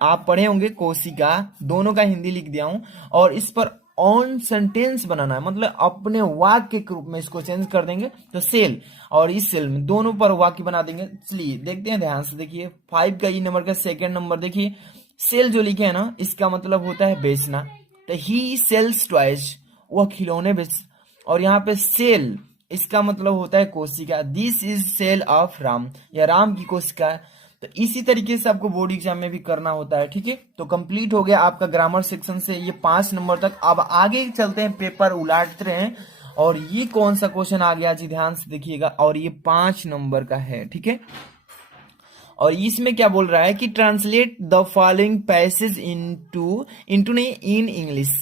आप पढ़े होंगे कोशिका, दोनों का हिंदी लिख दिया हूं। और इस पर ऑन सेंटेंस बनाना है, मतलब अपने वाक्य के रूप में इसको चेंज कर देंगे। तो सेल और इस सेल में दोनों पर वाक्य बना देंगे। चलिए देखते हैं, ध्यान से देखिए 5 का ई नंबर का सेकंड नंबर देखिए, सेल जो लिखे है ना, इसका मतलब होता है बेचना। तो ही सेल्स टॉयज, वह खिलौने बेच। और यहाँ पे सेल इसका मतलब होता है कोशिका, this is cell of Ram, या राम की कोशिका। तो इसी तरीके से आपको बोर्ड एग्जाम में भी करना होता है, ठीक है। तो कंप्लीट हो गया आपका ग्रामर सेक्शन से ये 5 नंबर तक। अब आगे चलते हैं, पेपर उलाटते रहे हैं। और ये कौन सा क्वेश्चन आ गया जी, ध्यान से देखिएगा, और ये 5 नंबर का है, ठीक है। और इसमें क्या बोल रहा है कि translate the following passage into ने इन इंग्लिश,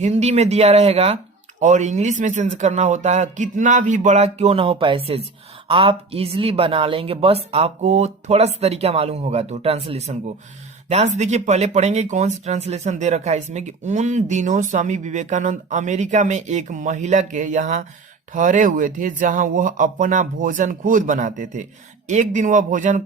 हिंदी में दिया रहेगा और इंग्लिश में चेंज करना होता है। कितना भी बड़ा क्यों ना हो पैसेज, आप इजिली बना लेंगे, बस आपको थोड़ा सा तरीका मालूम होगा तो ट्रांसलेशन को। ध्यान से देखिए, पहले पढ़ेंगे कौन सा ट्रांसलेशन दे रखा है इसमें कि उन दिनों स्वामी विवेकानंद अमेरिका में एक महिला के यहाँ ठहरे हुए थे, जहां वह अपना भोजन खुद बनाते थे। एक दिन वह भोजन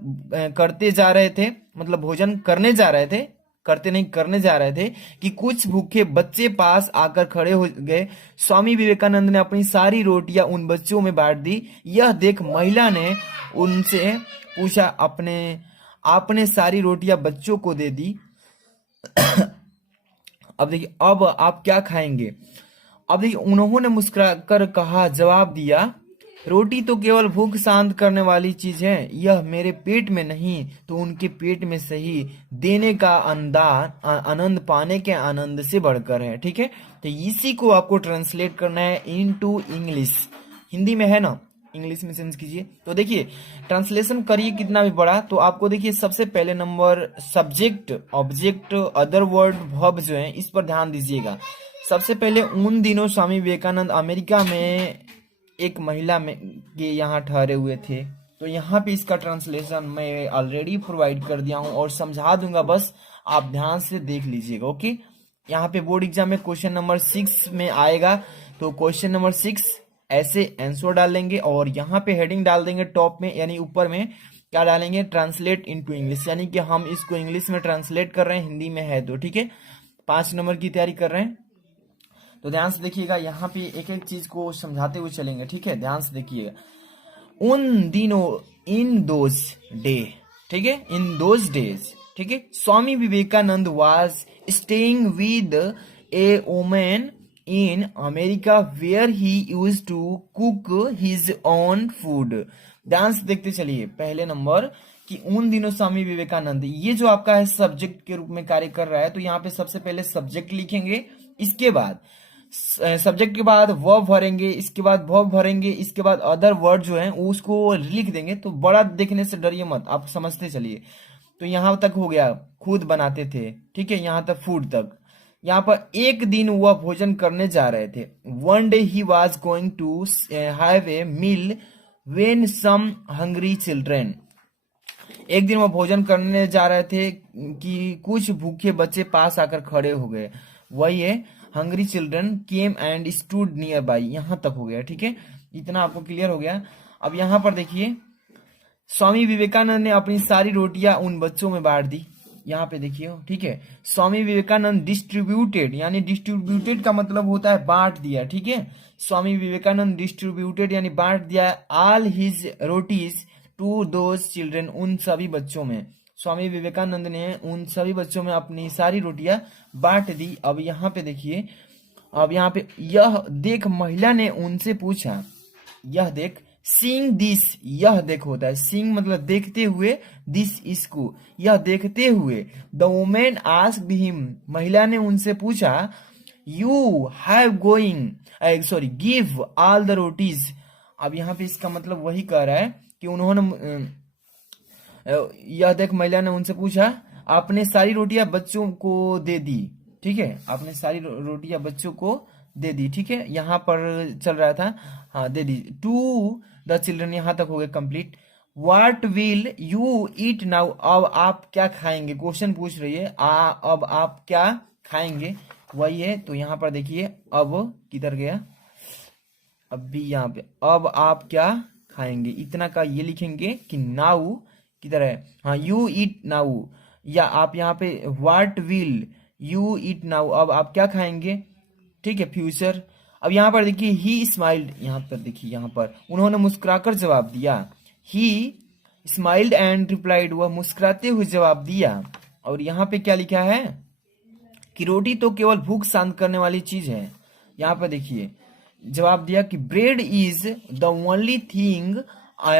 करते जा रहे थे, मतलब भोजन करने जा रहे थे, करते नहीं करने जा रहे थे, कि कुछ भूखे बच्चे पास आकर खड़े हो गए। स्वामी विवेकानंद ने अपनी सारी रोटियां उन बच्चों में बांट दी। यह देख महिला ने उनसे पूछा, आपने सारी रोटियां बच्चों को दे दी, अब देखिए अब आप क्या खाएंगे। अब देखिए उन्होंने मुस्कुराकर कहा, जवाब दिया, रोटी तो केवल भूख शांत करने वाली चीज है, यह मेरे पेट में नहीं तो उनके पेट में सही देने का आनंद पाने के आनंद से बढ़कर है, ठीक है। तो इसी को आपको ट्रांसलेट करना है इनटू इंग्लिश, हिंदी में है ना, इंग्लिश में चेंज कीजिए। तो देखिए ट्रांसलेशन करिए कितना भी बड़ा, तो आपको देखिए सबसे पहले number subject, object, other word, verb जो है इस पर ध्यान दीजिएगा। सबसे पहले उन दिनों स्वामी विवेकानंद अमेरिका में एक महिला में के यहाँ ठहरे हुए थे, तो यहाँ पे इसका ट्रांसलेशन मैं ऑलरेडी प्रोवाइड कर दिया हूँ और समझा दूंगा, बस आप ध्यान से देख लीजिएगा, ओके। यहाँ पे बोर्ड एग्जाम में क्वेश्चन नंबर 6 में आएगा, तो क्वेश्चन नंबर 6 ऐसे आंसर डाल लेंगे और यहाँ पे हेडिंग डाल देंगे टॉप में, यानी ऊपर में क्या डालेंगे, ट्रांसलेट इनटू इंग्लिश, यानी कि हम इसको इंग्लिश में ट्रांसलेट कर रहे हैं, हिंदी में है तो, ठीक है। 5 नंबर की तैयारी कर रहे हैं, तो ध्यान से देखिएगा, यहाँ पे एक एक चीज को समझाते हुए चलेंगे, ठीक है। ध्यान से देखिएगा, उन दिनों, इन दोज डे, ठीक है, इन दोज डेज, ठीक है, Swami Vivekananda was staying with a woman in America where he used to cook his own food. ध्यान से देखते चलिए, पहले नंबर कि उन दिनों स्वामी विवेकानंद, ये जो आपका है सब्जेक्ट के रूप में कार्य कर रहा है, तो यहाँ पे सबसे पहले सब्जेक्ट लिखेंगे, इसके बाद सब्जेक्ट के बाद वर्ब भरेंगे, इसके बाद वर्ब भरेंगे, इसके बाद अदर वर्ड जो है उसको लिख देंगे। तो बड़ा देखने से डरिए मत, आप समझते चलिए। तो यहां तक हो गया, खुद बनाते थे, ठीक है, यहां तक फूड तक। यहाँ पर एक दिन वह भोजन करने जा रहे थे, one day he was going to have a meal when some hungry children. एक दिन वह भोजन करने जा रहे थे कि कुछ भूखे बच्चे पास आकर खड़े हो गए, वही है hungry children came and stood near by, यहां तक हो गया, ठीक है, इतना आपको क्लियर हो गया। अब यहां पर देखिए, स्वामी विवेकानंद ने अपनी सारी रोटियां उन बच्चों में बांट दी, यहाँ पे देखिए, ठीक है। स्वामी विवेकानंद डिस्ट्रीब्यूटेड, यानी डिस्ट्रीब्यूटेड का मतलब होता है बांट दिया, ठीक है। स्वामी विवेकानंद डिस्ट्रीब्यूटेड यानी बांट दिया all his rotis to those children, उन सभी बच्चों में। स्वामी विवेकानंद ने उन सभी बच्चों में अपनी सारी रोटियां बांट दी। अब यहाँ पे देखिए, अब यहाँ पे यह देख महिला ने उनसे पूछा, यह देख, सीइंग दिस, यह देख होता है, सीइंग मतलब देखते हुए, दिस इसको, यह देखते हुए, द वुमेन आस्क्ड हिम, महिला ने उनसे पूछा, you have going sorry give all the rotis. अब यहाँ पे इसका मतलब वही कह रहा है कि उन्होंने, यह देख महिला ने उनसे पूछा, आपने सारी रोटियां बच्चों को दे दी, ठीक है, आपने सारी रोटियां बच्चों को दे दी, ठीक है, यहाँ पर चल रहा था, हाँ दे दी, टू द चिल्ड्रन, यहाँ तक हो गया complete. What will you eat now, अब आप क्या खाएंगे, क्वेश्चन पूछ रही है, अब आप क्या खाएंगे, वही है। तो यहाँ पर देखिए, अब किधर गया, अब भी यहाँ पे, अब आप क्या खाएंगे, इतना का ये लिखेंगे कि नाउ किधर है, हाँ यू ईट नाउ, या आप यहाँ पे what will you eat now, अब आप क्या खाएंगे, ठीक है, फ्यूचर। अब यहाँ पर देखिए, ही स्माइल्ड, यहाँ पर देखिए, यहाँ पर उन्होंने मुस्कुराकर जवाब दिया, ही स्माइल्ड एंड रिप्लाइड, वह मुस्कुराते हुए जवाब दिया। और यहाँ पे क्या लिखा है कि रोटी तो केवल भूख शांत करने वाली चीज है। यहाँ पर देखिए जवाब दिया कि bread is the only thing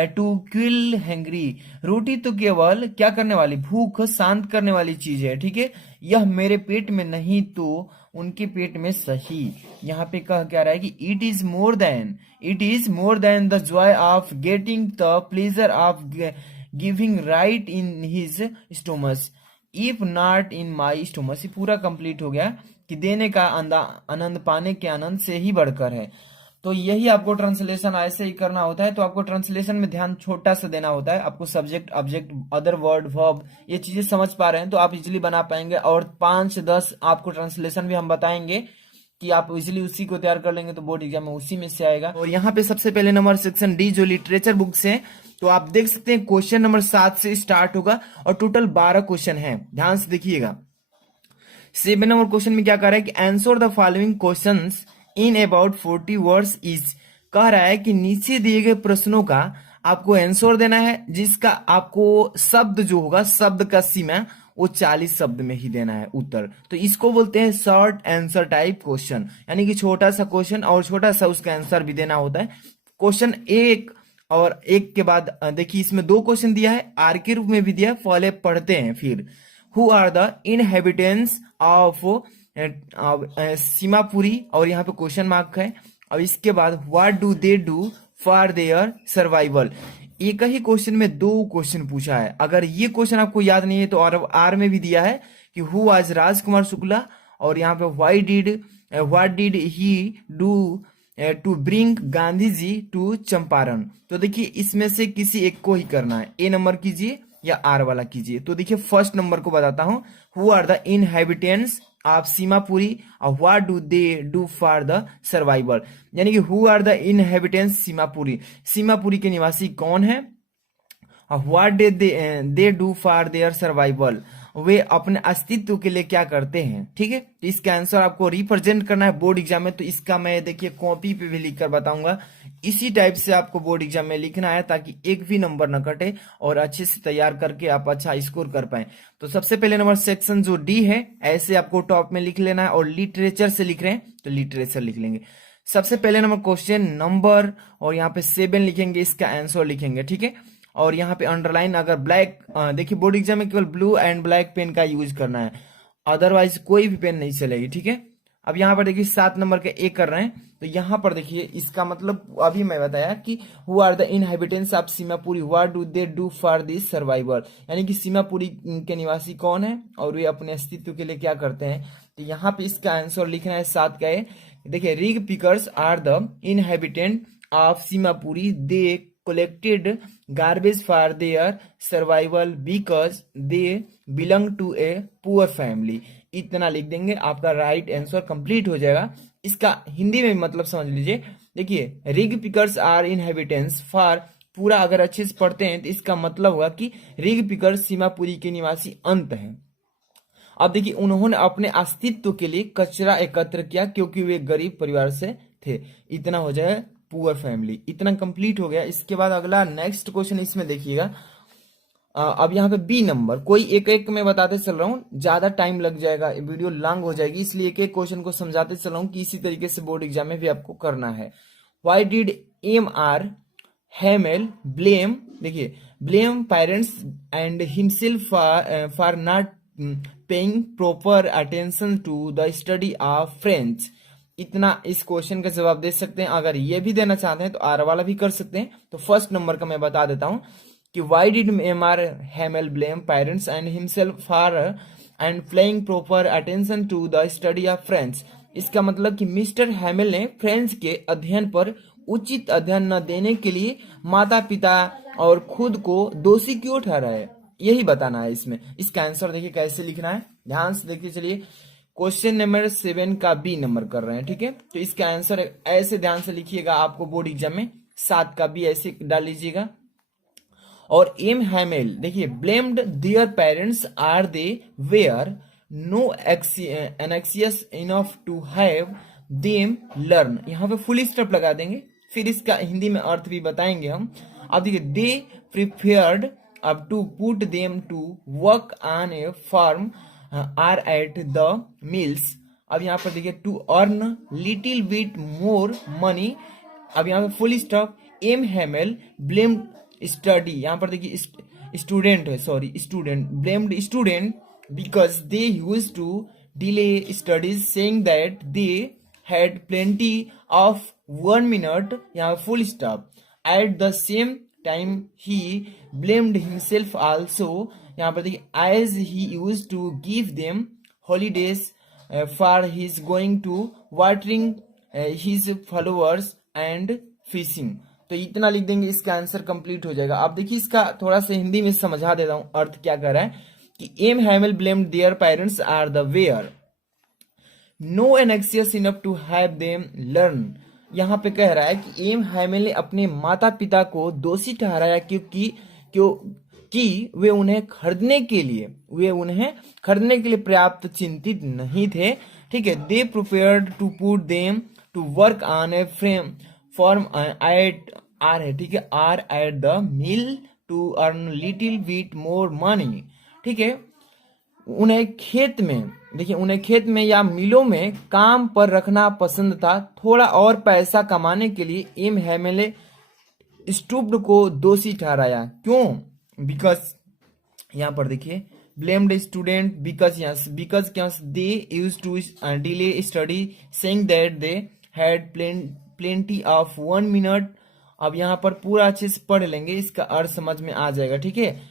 to kill hungry, रोटी तो केवल क्या करने वाली, भूख शांत करने वाली चीज है, ठीक है। यह मेरे पेट में नहीं तो उनके पेट में सही। यहाँ पे कह क्या रहा है कि it is more than the joy of getting the pleasure of giving right in his stomachs if not in my stomachs. ये पूरा कंप्लीट हो गया कि देने का आनंद पाने के आनंद से ही बढ़कर है। तो यही आपको ट्रांसलेशन ऐसे ही करना होता है। तो आपको ट्रांसलेशन में ध्यान छोटा सा देना होता है। आपको subject, object, other word, verb ये चीजें समझ पा रहे हैं तो आप इजिली बना पाएंगे। और 5-10 आपको ट्रांसलेशन भी हम बताएंगे कि आप इजिली उसी को तैयार कर लेंगे तो बोर्ड एग्जाम में उसी में से आएगा। और यहाँ पे सबसे पहले नंबर सेक्शन डी जो लिटरेचर बुक से, तो आप देख सकते हैं क्वेश्चन नंबर 7 से स्टार्ट होगा और टोटल 12 क्वेश्चन है। ध्यान से देखिएगा। 7 नंबर क्वेश्चन में क्या कह रहा है कि answer the following questions in about 40 words is. कह रहा है कि नीचे दिए गए प्रश्नों का आपको आंसर देना है जिसका आपको शब्द जो होगा, शब्द का सीमा वो 40 शब्द में ही देना है उत्तर। तो इसको बोलते हैं शॉर्ट आंसर टाइप क्वेश्चन, यानी कि छोटा सा क्वेश्चन और छोटा सा उसका आंसर भी देना होता है। क्वेश्चन एक और एक के बाद देखिए इसमें 2 क्वेश्चन दिया है, आर के रूप में भी दिया है, पहले पढ़ते हैं फिर। Who are the inhabitants of Seemapuri, और यहाँ पे क्वेश्चन मार्क है। और इसके बाद what do they do for their survival. एक ही क्वेश्चन में 2 क्वेश्चन पूछा है। अगर ये क्वेश्चन आपको याद नहीं है तो आर में भी दिया है कि हु वाज राजकुमार शुक्ला, और यहाँ पे what did he do to bring Gandhi ji to Champaran. तो देखिए इसमें से किसी एक को ही करना है, ए नंबर कीजिए या आर वाला कीजिए। तो देखिए फर्स्ट नंबर को बताता हूं, who are the inhabitants of Seemapuri और what do they do for the survival, यानी कि who are the inhabitants Seemapuri, Seemapuri के निवासी कौन है। What they do for their survival, वे अपने अस्तित्व के लिए क्या करते हैं, ठीक है। तो इसका आंसर आपको रिप्रेजेंट करना है बोर्ड एग्जाम में। तो इसका मैं देखिए कॉपी पे भी लिख कर बताऊंगा, इसी टाइप से आपको बोर्ड एग्जाम में लिखना है ताकि एक भी नंबर न कटे और अच्छे से तैयार करके आप अच्छा स्कोर कर पाए। तो सबसे पहले नंबर सेक्शन जो डी है ऐसे आपको टॉप में लिख लेना है, और लिटरेचर से लिख रहे हैं तो लिटरेचर लिख लेंगे। सबसे पहले नंबर क्वेश्चन नंबर और यहाँ पे 7 लिखेंगे, इसका आंसर लिखेंगे, ठीक है। और यहाँ पे अंडरलाइन अगर ब्लैक, देखिए बोर्ड एग्जाम में केवल ब्लू एंड ब्लैक पेन का यूज करना है, अदरवाइज कोई भी पेन नहीं चलेगी, ठीक है। अब यहाँ पर देखिए 7 नंबर के ए कर रहे हैं, तो यहाँ पर देखिए इसका मतलब अभी मैं बताया कि who are the inhabitants of Seemapuri, what do they do for this survival, यानी कि सीमापुरी के निवासी कौन है और वे अपने अस्तित्व के लिए क्या करते हैं। तो यहाँ पे इसका आंसर लिखना है 7 का ए। देखिए rag pickers are the inhabitant of Seemapuri, they collected garbage for their survival because they belong to a poor family। इतना लिख देंगे, आपका राइट आंसर कंप्लीट हो जाएगा। इसका हिंदी में मतलब समझ लीजिए। देखिए rag pickers are inhabitants for, पूरा अगर अच्छे से पढ़ते हैं तो इसका मतलब होगा कि रिग पिकर्स सीमापुरी के निवासी अंत हैं। अब देखिए उन्होंने अपने अस्तित्व के लिए कचरा एकत्र किया क्योंकि वे गरीब परिवार से थे। इतना हो जाए पुअर फैमिली, इतना कंप्लीट हो गया। इसके बाद अगला नेक्स्ट क्वेश्चन इसमें देखिएगा। अब यहाँ पे बी नंबर, कोई एक एक में बताते चल रहा हूँ, ज्यादा टाइम लग जाएगा, वीडियो लॉन्ग हो जाएगी, इसलिए एक एक क्वेश्चन को समझाते चल रहा हूँ कि इसी तरीके से बोर्ड एग्जाम में भी आपको करना है। Why did M R. Hamel blame, देखिए blame parents and himself for not paying proper attention to the study of French. इतना इस क्वेश्चन का जवाब दे सकते हैं। अगर ये भी देना चाहते हैं तो आर वाला भी कर सकते हैं। तो फर्स्ट नंबर का मैं बता देता हूं कि why did M R. Hamel blame parents and himself for and playing proper attention to the study of French. इसका मतलब कि मिस्टर हैमेल ने फ्रेंच के अध्ययन पर उचित अध्ययन न देने के लिए माता पिता और खुद को दोषी क्यों ठहराया, यही बताना है इसमें। इसका आंसर देखिए कैसे लिखना है, ध्यान से देखिए। चलिए क्वेश्चन नंबर 7 का बी नंबर कर रहे हैं, ठीक है। तो इसका आंसर ऐसे ध्यान से लिखिएगा, आपको बोर्ड एग्जाम में 7 का बी ऐसे डाल लीजिएगा। और एम हैमेल देखिए blamed their parents are they were no anxious enough to have them learn, यहाँ पे फुल स्टॉप लगा देंगे, फिर इसका हिंदी में अर्थ भी बताएंगे हम। अब देखिए दे प्रिफेयर्ड अब to put them to work on a farm or at the mills. अब यहाँ पर देखिए to earn little bit more money, अब यहाँ पे full stop, M Hamel blamed study, यहाँ पर देखिए स्टूडेंट है, sorry student, blamed student because they use to delay studies saying that they had plenty of 1 minute, यहाँ full stop, at the same time he blamed himself also, यहाँ पर देखिए as he used to give them holidays for his going to watering his followers and fishing. तो इतना लिख देंगे, इसका answer complete हो जाएगा। अब देखिए इसका थोड़ा सा हिंदी में समझा देता हूं अर्थ क्या कर रहा है कि M Hamel blamed their parents are the were no anxious enough to have them learn. यहाँ पे कह रहा है कि एम हैमिल ने अपने माता पिता को दोषी ठहराया कि वे उन्हें खरीदने के लिए पर्याप्त चिंतित नहीं थे, ठीक है। They prepared to put them to work on a frame form at or है, ठीक है, or at the mill to earn little bit more money, ठीक है। उन्हें खेत में या मिलों में काम पर रखना पसंद था, थोड़ा और पैसा कमाने के लिए एम हैमेले स्टूप्ड को दोषी ठहराया। क्यों? बिकॉज यहाँ पर देखिए ब्लेम्ड स्टूडेंट बिकॉज क्या they use to delay study saying that they had plenty of 1 minute. अब यहाँ पर पूरा अच्छे से पढ़ लेंगे, इसका अर्थ समझ में आ जाएगा, ठीक है।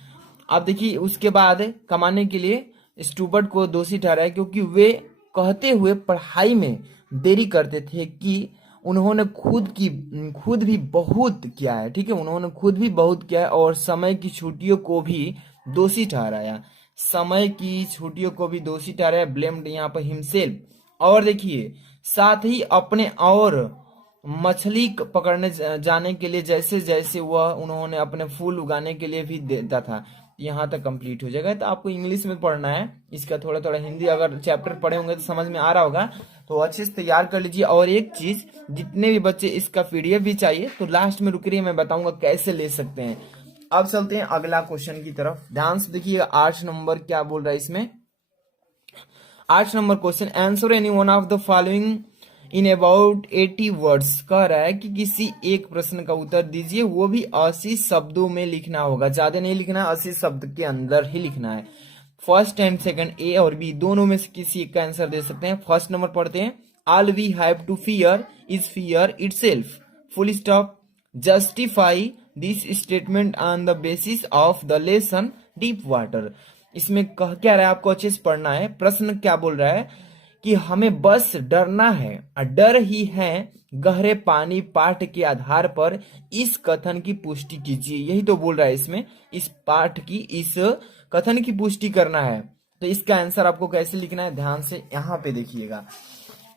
अब देखिए उसके बाद कमाने के लिए स्टूबर्ट को दोषी ठहराया क्योंकि वे कहते हुए पढ़ाई में देरी करते थे कि उन्होंने खुद भी बहुत किया है, ठीक है, उन्होंने खुद भी बहुत किया है और समय की छुट्टियों को भी दोषी ठहराया, ब्लेम्ड यहाँ पर हिमसेल्फ। और देखिए साथ ही अपने और मछली पकड़ने जाने के लिए जैसे जैसे उन्होंने अपने फूल उगाने के लिए भी देता था। यहाँ तक कंप्लीट हो जाएगा। तो आपको इंग्लिश में पढ़ना है, इसका थोड़ा थोड़ा हिंदी अगर चैप्टर पढ़े होंगे तो समझ में आ रहा होगा, तो अच्छे से तैयार कर लीजिए। और एक चीज, जितने भी बच्चे इसका पीडीएफ भी चाहिए तो लास्ट में रुक रही है, मैं बताऊंगा कैसे ले सकते हैं। अब चलते हैं अगला क्वेश्चन की तरफ, ध्यान से देखिएगा। 8 नंबर क्या बोल रहा है इसमें, 8 number question, answer any one of the following in about 80 words. कह रहा है कि किसी एक प्रश्न का उत्तर दीजिए, वो भी 80 शब्दों में लिखना होगा, ज्यादा नहीं लिखना, 80 शब्द के अंदर ही लिखना है। फर्स्ट एंड सेकंड, ए और बी दोनों में से किसी एक का आंसर दे सकते हैं। फर्स्ट नंबर पढ़ते हैं, all we have to fear is fear itself, full stop, justify this statement on the basis of the lesson deep water. इसमें कह क्या रहा है, आपको अच्छे से पढ़ना है। प्रश्न क्या बोल रहा है कि हमें बस डरना है, डर ही है गहरे पानी। पाठ के आधार पर इस कथन की पुष्टि कीजिए, यही तो बोल रहा है इसमें, इस पाठ की इस कथन की पुष्टि करना है। तो इसका आंसर आपको कैसे लिखना है, ध्यान से यहाँ पे देखिएगा।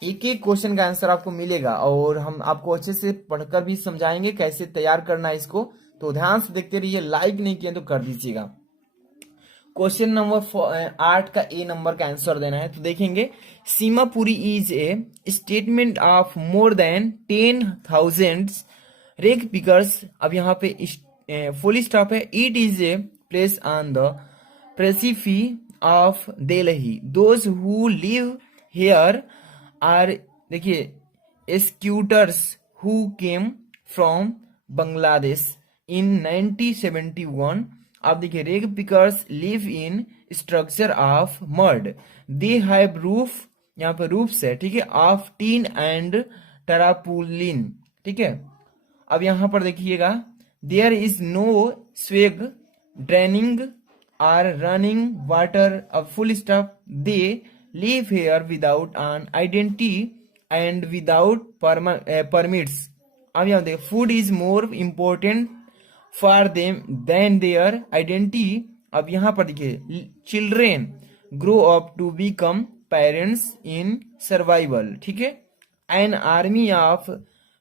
एक एक क्वेश्चन का आंसर आपको मिलेगा और हम आपको अच्छे से पढ़कर भी समझाएंगे कैसे तैयार करना है इसको, तो ध्यान से देखते रहिए। लाइक नहीं किया तो कर दीजिएगा। क्वेश्चन नंबर 8 का ए नंबर का आंसर देना है, तो देखेंगे Seemapuri is a statement of more than 10,000 rag pickers. अब यहाँ पे फुल स्टॉप है। It is a place on the periphery of Delhi, those who live here are, देखिए, squatters who came from Bangladesh in 1971। आप देखिए rag pickers live in structure of mud, they have roof, यहाँ पे roofs है, ठीक है, of tin and टरापुलिन, ठीक है। अब यहाँ पर देखिएगा, there is no sewage draining or running water, अब full stop, they live here without an identity and without permits। अब यहाँ देखिए food is more important for them than their identity। अब यहाँ पर देखिए children grow up to become parents in survival, ठीक है। an army of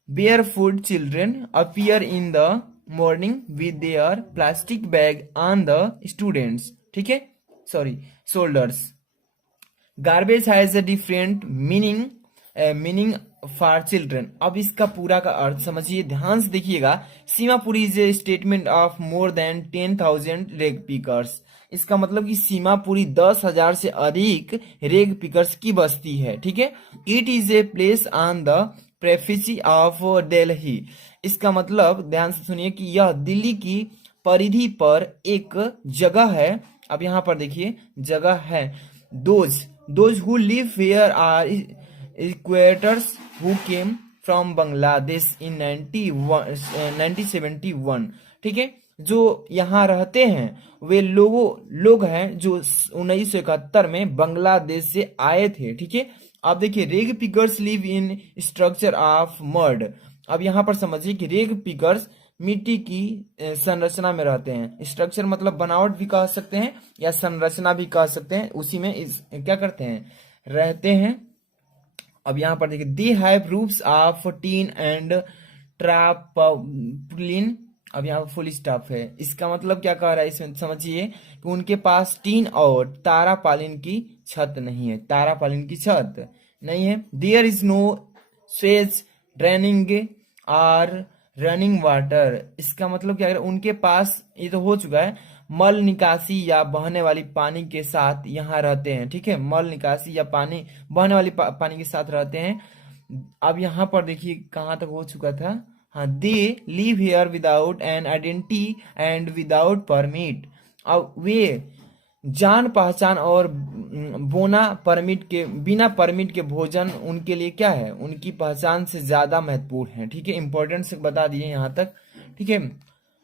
barefoot children appear in the morning with their plastic bag on the students, ठीक है, sorry, shoulders। Garbage has a different meaning for children. अब इसका पूरा का अर्थ समझिए, ध्यान से देखिएगा। Seemapuri is a statement of more than 10,000 रेग पिकर्स। इसका मतलब कि सीमापुरी 10,000 से अधिक रेग पिकर्स की बस्ती है, ठीक है। It is a place on the periphery of Delhi, इसका मतलब ध्यान से सुनिए कि यह दिल्ली की परिधि पर एक जगह है। अब यहाँ पर देखिए जगह है। Those who live here are squatters who came from Bangladesh in 1971। ठीक है, जो यहाँ रहते हैं वे लोग हैं जो 1971 में बांग्लादेश से आए थे। ठीक है, अब देखिए rag pickers live in structure of mud. अब यहाँ पर समझिए कि रेग पिगर्स मिट्टी की संरचना में रहते हैं। स्ट्रक्चर मतलब बनावट भी कह सकते हैं या संरचना भी कह सकते हैं, उसी में क्या करते हैं, रहते हैं। अब यहाँ पर देखिए they have roofs of tin and tarpaulin. अब यहाँ फुल स्टॉप है। इसका मतलब क्या कह रहा है इसमें समझिए कि उनके पास टीन और तारापालिन की छत नहीं है। तारापालिन की छत नहीं है। There is no sewage draining और रनिंग वाटर। इसका मतलब क्या है, उनके पास, ये तो हो चुका है, मल निकासी या बहने वाली पानी के साथ यहाँ रहते हैं। ठीक है, मल निकासी या पानी बहने वाली पानी के साथ रहते हैं। अब यहाँ पर देखिए कहाँ तक हो चुका था। हाँ, they live here without an identity and without permit. अब वे जान पहचान और बिना परमिट के भोजन उनके लिए क्या है, उनकी पहचान से ज्यादा महत्वपूर्ण है। ठीक है, इंपॉर्टेंट से बता दिए यहाँ तक। ठीक है,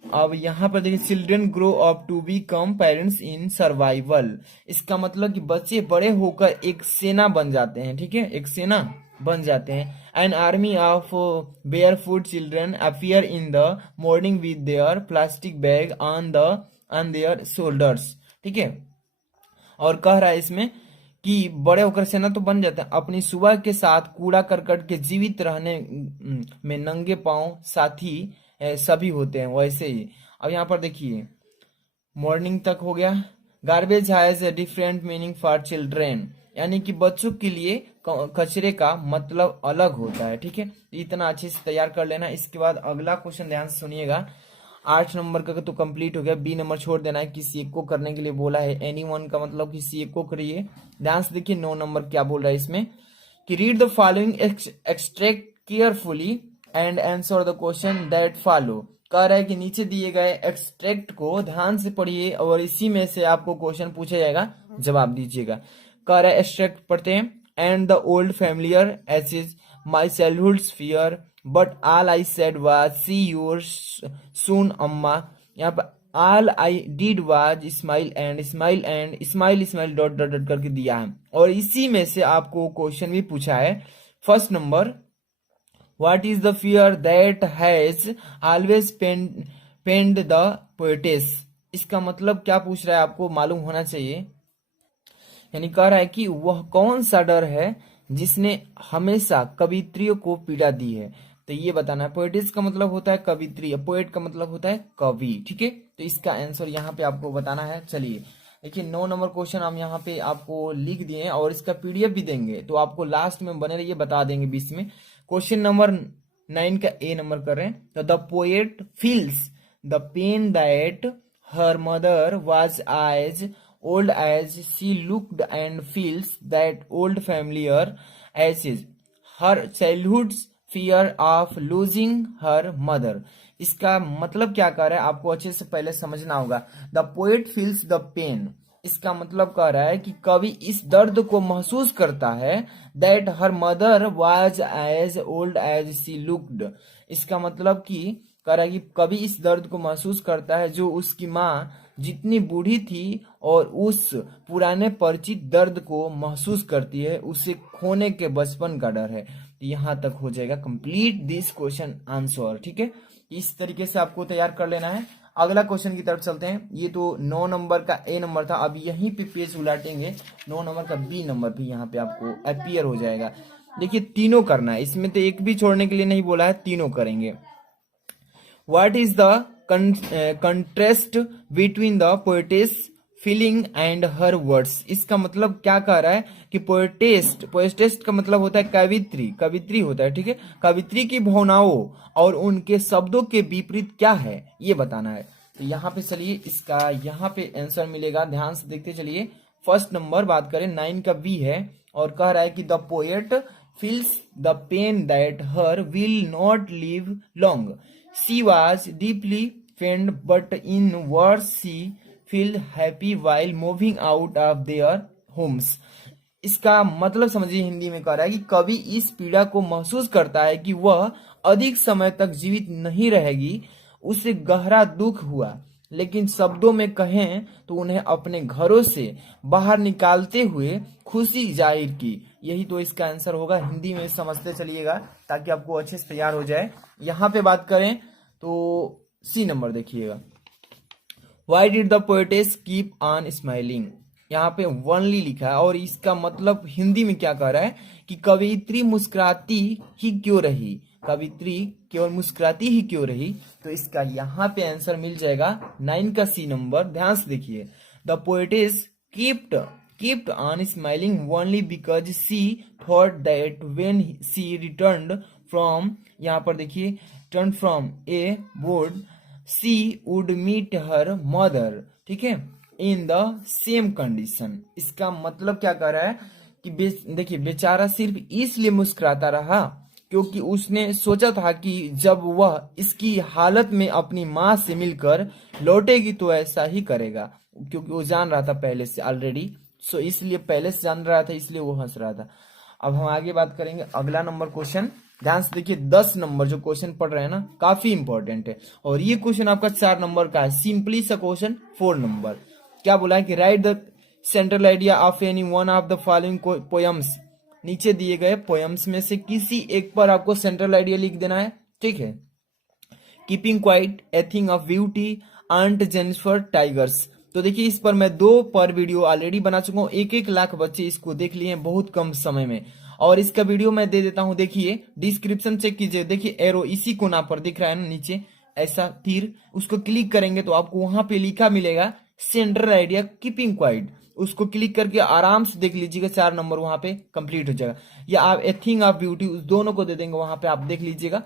अब यहाँ पर देखिए children grow up to become parents in survival. इसका मतलब कि बच्चे बड़े होकर एक सेना बन जाते हैं। ठीक है, एक सेना बन जाते हैं। An army of bare foot children appear in the morning with their plastic bag on their shoulders. ठीक है, और कह रहा है इसमें कि बड़े होकर सेना तो बन जाता है, अपनी सुबह के साथ कूड़ा करकट के जीवित रहने में नंगे पांव साथी सभी होते हैं, वैसे ही। अब यहाँ पर देखिए मॉर्निंग तक हो गया। Garbage has a different meaning for children, यानी कि बच्चों के लिए कचरे का मतलब अलग होता है। ठीक है, इतना अच्छे से तैयार कर लेना। इसके बाद अगला क्वेश्चन ध्यान से सुनिएगा। 8 नंबर का तो कंप्लीट हो गया। बी नंबर छोड़ देना है, किसी एक को करने के लिए बोला है। एनीवन का मतलब किसी एक को करिए। ध्यान से देखिए 9 नंबर क्या बोल रहा है इसमें कि read the following extract carefully and answer the question that follow. कह रहा है कि नीचे दिए गए एक्सट्रैक्ट को ध्यान से पढ़िए और इसी में से आपको क्वेश्चन पूछा जाएगा, जवाब दीजिएगा। कह रहा है एक्सट्रैक्ट पढ़ते हैं। And the old familiar ache is my childhood fear but all I said was see you soon Amma. यहाँ पर all I did was smile and smile and smile smile dot dot dot करके दिया है। और इसी में से आपको क्वेश्चन भी पूछा है। First number, what is the fear that has always pained the poetess. इसका मतलब क्या पूछ रहा है आपको मालूम होना चाहिए। यानी कह रहा है कि वह कौन सा डर है जिसने हमेशा कवित्रियों को पीड़ा दी है, तो ये बताना है। पोएटिस का मतलब होता है कवित्री, पोएट का मतलब होता है कवि। ठीक है, तो इसका आंसर यहाँ पे आपको बताना है। चलिए देखिए 9 नंबर क्वेश्चन हम यहाँ पे आपको लिख दिए हैं और इसका पीडीएफ भी देंगे, तो आपको लास्ट में बने रहिए, बता देंगे बीच में। क्वेश्चन नंबर 9 का ए नंबर कर रहे हैं। तो the poet feels the pain that her mother was as old as she looked and feels that old familiar as is her childhood's fear of losing her mother। इसका मतलब क्या कह रहा है आपको अच्छे से पहले समझना होगा। The poet feels the pain, इसका मतलब कह रहा है कि कवि इस दर्द को महसूस करता है। That her mother was as old as she looked, इसका मतलब कि कह रहा है कि कवि इस दर्द को महसूस करता है जो उसकी माँ जितनी बूढ़ी थी और उस पुराने परिचित दर्द को महसूस करती है, उसे खोने के बचपन का डर है। यहाँ तक हो जाएगा कंप्लीट दिस क्वेश्चन आंसर। ठीक है, इस तरीके से आपको तैयार कर लेना है। अगला क्वेश्चन की तरफ चलते हैं। ये तो 9 नंबर का ए नंबर था, अब यहीं पे पेज उलाटेंगे 9 नंबर का बी नंबर भी यहाँ पे आपको अपीयर हो जाएगा। देखिए तीनों करना है, इसमें तो एक भी छोड़ने के लिए नहीं बोला है, तीनों करेंगे। What is the contrast between the poetess feeling and her words. इसका मतलब क्या कह रहा है कि पोएटेस्ट का मतलब होता है कवित्री होता है। ठीक है, कवित्री की भावनाओं और उनके शब्दों के विपरीत क्या है ये बताना है। तो यहाँ पे चलिए इसका यहाँ पे आंसर मिलेगा, ध्यान से देखते चलिए। फर्स्ट नंबर बात करें 9 का बी है और कह रहा है कि the poet feels the pain that her will not live long. She was deeply pained, but in words she felt happy while moving out of their homes. इसका मतलब समझिए, हिंदी में कह रहा है कि कवि इस पीड़ा को महसूस करता है कि वह अधिक समय तक जीवित नहीं रहेगी। उसे गहरा दुख हुआ, लेकिन शब्दों में कहें तो उन्हें अपने घरों से बाहर निकालते हुए खुशी जाहिर की। यही तो इसका आंसर होगा। हिंदी में समझते चलिएगा ताकि आपको अच्छे से तैयार हो जाए। यहाँ पे बात करें तो सी नंबर देखिएगा, Y did the poetess keep on smiling. यहाँ पे वनली लिखा है और इसका मतलब हिंदी में क्या कह रहा है कि कवियत्री मुस्कुराती ही क्यों रही, कवियत्री केवल मुस्कुराती ही क्यों रही। तो इसका यहाँ पे आंसर मिल जाएगा 9 का सी नंबर। ध्यान से देखिए, the poetess kept on smiling only because she thought that when she returned from, यहाँ पर देखिए, turned from a board, she would meet her mother, ठीक है, इन द सेम कंडीशन। इसका मतलब क्या कर रहा है कि देखिए, बेचारा सिर्फ इसलिए मुस्कुराता रहा क्योंकि उसने सोचा था कि जब वह इसकी हालत में अपनी माँ से मिलकर लौटेगी तो ऐसा ही करेगा, क्योंकि वो जान रहा था पहले से ऑलरेडी। सो इसलिए पहले से जान रहा था, इसलिए वो हंस रहा था। अब हम आगे बात करेंगे अगला नंबर क्वेश्चन। ध्यान से देखिए, 10 नंबर जो क्वेश्चन पढ़ रहे हैं ना, काफी इंपॉर्टेंट है। और ये क्वेश्चन आपका 4 नंबर का है, सिंपली सा क्वेश्चन 4 नंबर। क्या बोला है कि right the central idea of any one of the following poems. नीचे दिए गए पोएम्स में से किसी एक पर आपको सेंट्रल आइडिया लिख देना है, ठीक है। Keeping quiet, a thing of beauty, aunt Jennifer tigers. तो देखिए, इस पर मैं 2 पर वीडियो ऑलरेडी बना चुका हूँ। 1-1 लाख बच्चे इसको देख लिए हैं बहुत कम समय में। और इसका वीडियो मैं दे देता हूँ, देखिए डिस्क्रिप्शन चेक कीजिए। देखिए एरो इसी कोना पर दिख रहा है ना नीचे, ऐसा तीर, उसको क्लिक करेंगे तो आपको वहां पे लिखा मिलेगा सेंट्रल आइडिया कीपिंग क्वाइट। उसको क्लिक करके आराम से देख लीजिएगा, 4 नंबर वहां पे कंप्लीट हो जाएगा। या आप ए थिंग ऑफ ब्यूटी, उस दोनों को दे देंगे, वहां पे आप देख लीजिएगा।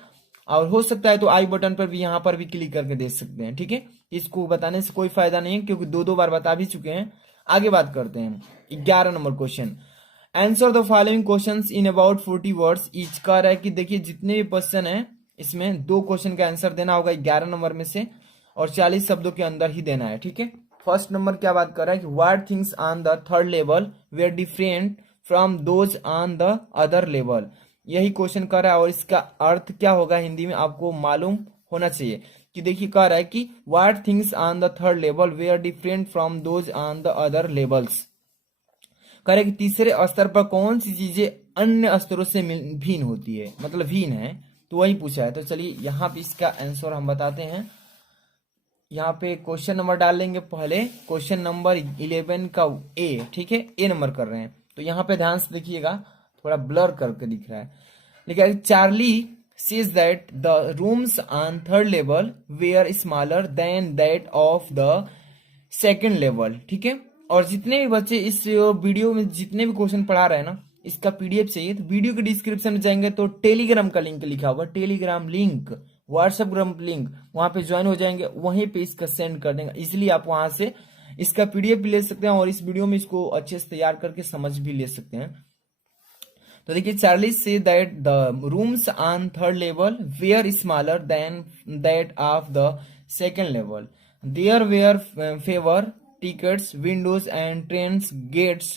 और हो सकता है तो आई बटन पर भी, यहाँ पर भी क्लिक करके देख सकते हैं, ठीक है। इसको बताने से कोई फायदा नहीं है क्योंकि 2-2 बार बता भी चुके हैं। आगे बात करते हैं 11 number question. Answer the following questions in about 40 words each. कह रहा है कि देखिए, जितने भी क्वेश्चन है इसमें 2 क्वेश्चन का आंसर देना होगा 11 नंबर में से, और 40 शब्दों के अंदर ही देना है, ठीक है। फर्स्ट नंबर क्या बात कर रहा है कि what things on the third level were different from those on the other level. यही क्वेश्चन कर रहा है और इसका अर्थ क्या होगा हिंदी में आपको मालूम होना चाहिए। कि देखिए, कह रहा है कि what things on the third level were different from those on the other levels. कह रहा है कि तीसरे स्तर पर कौन सी चीजें अन्य स्तरों से भिन्न होती है, मतलब भिन्न है, तो वही पूछा है। तो चलिए यहाँ पे इसका आंसर हम बताते हैं। यहाँ पे क्वेश्चन नंबर डाल लेंगे पहले, क्वेश्चन नंबर 11 का ए, ठीक है, ए नंबर कर रहे हैं। तो यहाँ पे ध्यान से देखिएगा, थोड़ा ब्लर करके दिख रहा है। लेकिन Charlie says that the rooms on third level were smaller than that of the second level, ठीक है। और जितने भी बच्चे इस वीडियो में जितने भी क्वेश्चन पढ़ा रहे हैं ना, इसका पीडीएफ चाहिए तो वीडियो के डिस्क्रिप्शन में जाएंगे तो टेलीग्राम का लिंक लिखा होगा, Telegram link, WhatsApp group link, वहां पे ज्वाइन हो जाएंगे, वहीं पे इसका सेंड कर देंगे। इसलिए आप वहां से इसका पीडीएफ भी ले सकते हैं और इस वीडियो में इसको अच्छे से तैयार करके समझ भी ले सकते हैं। तो देखिए, Charlie says that the rooms on third level were smaller than that of the second level, there were fewer tickets, windows and trains gates,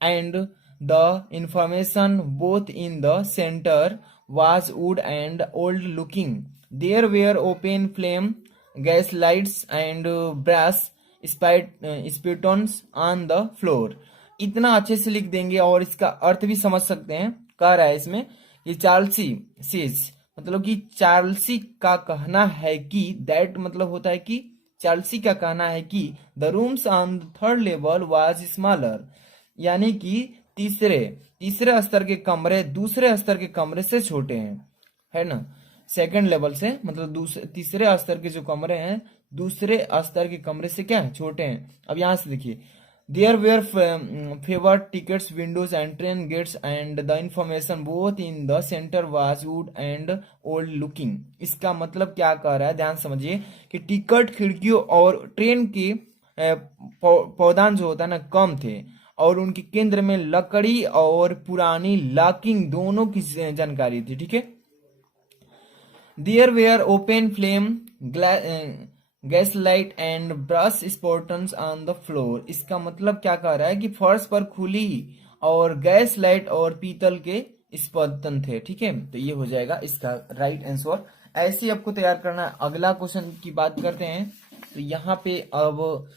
and the information both in the center was wood and old looking. There were open flame gas lights and brass spitons on the floor. इतना अच्छे से लिख देंगे और इसका अर्थ भी समझ सकते हैं। कह रहा है इसमें कि चार्ल्सी सेज, मतलब कि चार्ल्सी का कहना है कि, दैट मतलब होता है कि चार्ल्सी का कहना है कि the rooms on third level was smaller, यानी कि तीसरे स्तर के कमरे दूसरे स्तर के कमरे से छोटे हैं, है ना। सेकंड लेवल से मतलब तीसरे स्तर के जो कमरे हैं दूसरे स्तर के कमरे से क्या है, छोटे हैं। अब यहां से देखिए, there were fewer tickets, windows and train gates and the information booth in the centre was wood and old looking. इसका मतलब क्या कह रहा है, ध्यान समझिए कि टिकट, खिड़कियों और ट्रेन के पौधान जो होता है ना, कम थे, और उनके केंद्र में लकड़ी और पुरानी लॉकिंग दोनों की जानकारी थी। ठीक है। There were open flame, gas light and brass spittoons on the floor. इसका मतलब क्या कह रहा है कि फर्श पर खुली और गैस लाइट और पीतल के स्पंदन थे। ठीक है, तो ये हो जाएगा इसका राइट आंसर। ऐसे ही आपको तैयार करना है। अगला क्वेश्चन की बात करते हैं, तो यहाँ पे अब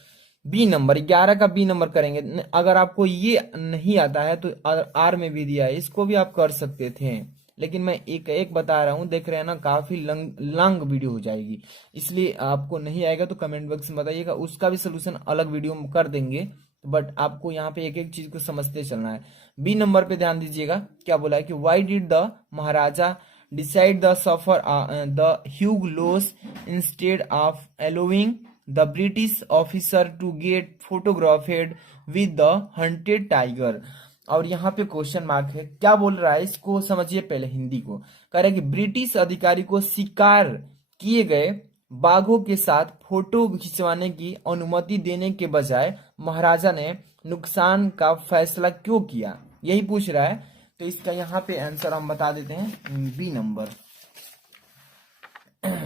बी नंबर 11 का बी नंबर करेंगे। अगर आपको ये नहीं आता है तो आर में भी दिया है, इसको भी आप कर सकते थे, लेकिन मैं एक एक बता रहा हूँ। देख रहे हैं ना, काफी लंग वीडियो हो जाएगी, इसलिए आपको नहीं आएगा तो कमेंट बॉक्स में बताइएगा, उसका भी सोल्यूशन अलग वीडियो में कर देंगे। बट आपको यहाँ पे एक एक चीज को समझते चलना है। बी नंबर पे ध्यान दीजिएगा, क्या बोला है कि why did the Maharaja decide the suffer the huge loss instead of allowing the British officer to get photographed with the hunted tiger. और यहाँ पे क्वेश्चन मार्क है, क्या बोल रहा है इसको समझिए पहले हिंदी को। कह रहा है कि ब्रिटिश अधिकारी को शिकार किए गए बाघों के साथ फोटो खिंचवाने की अनुमति देने के बजाय महाराजा ने नुकसान का फैसला क्यों किया, यही पूछ रहा है। तो इसका यहाँ पे आंसर हम बता देते हैं, बी नंबर।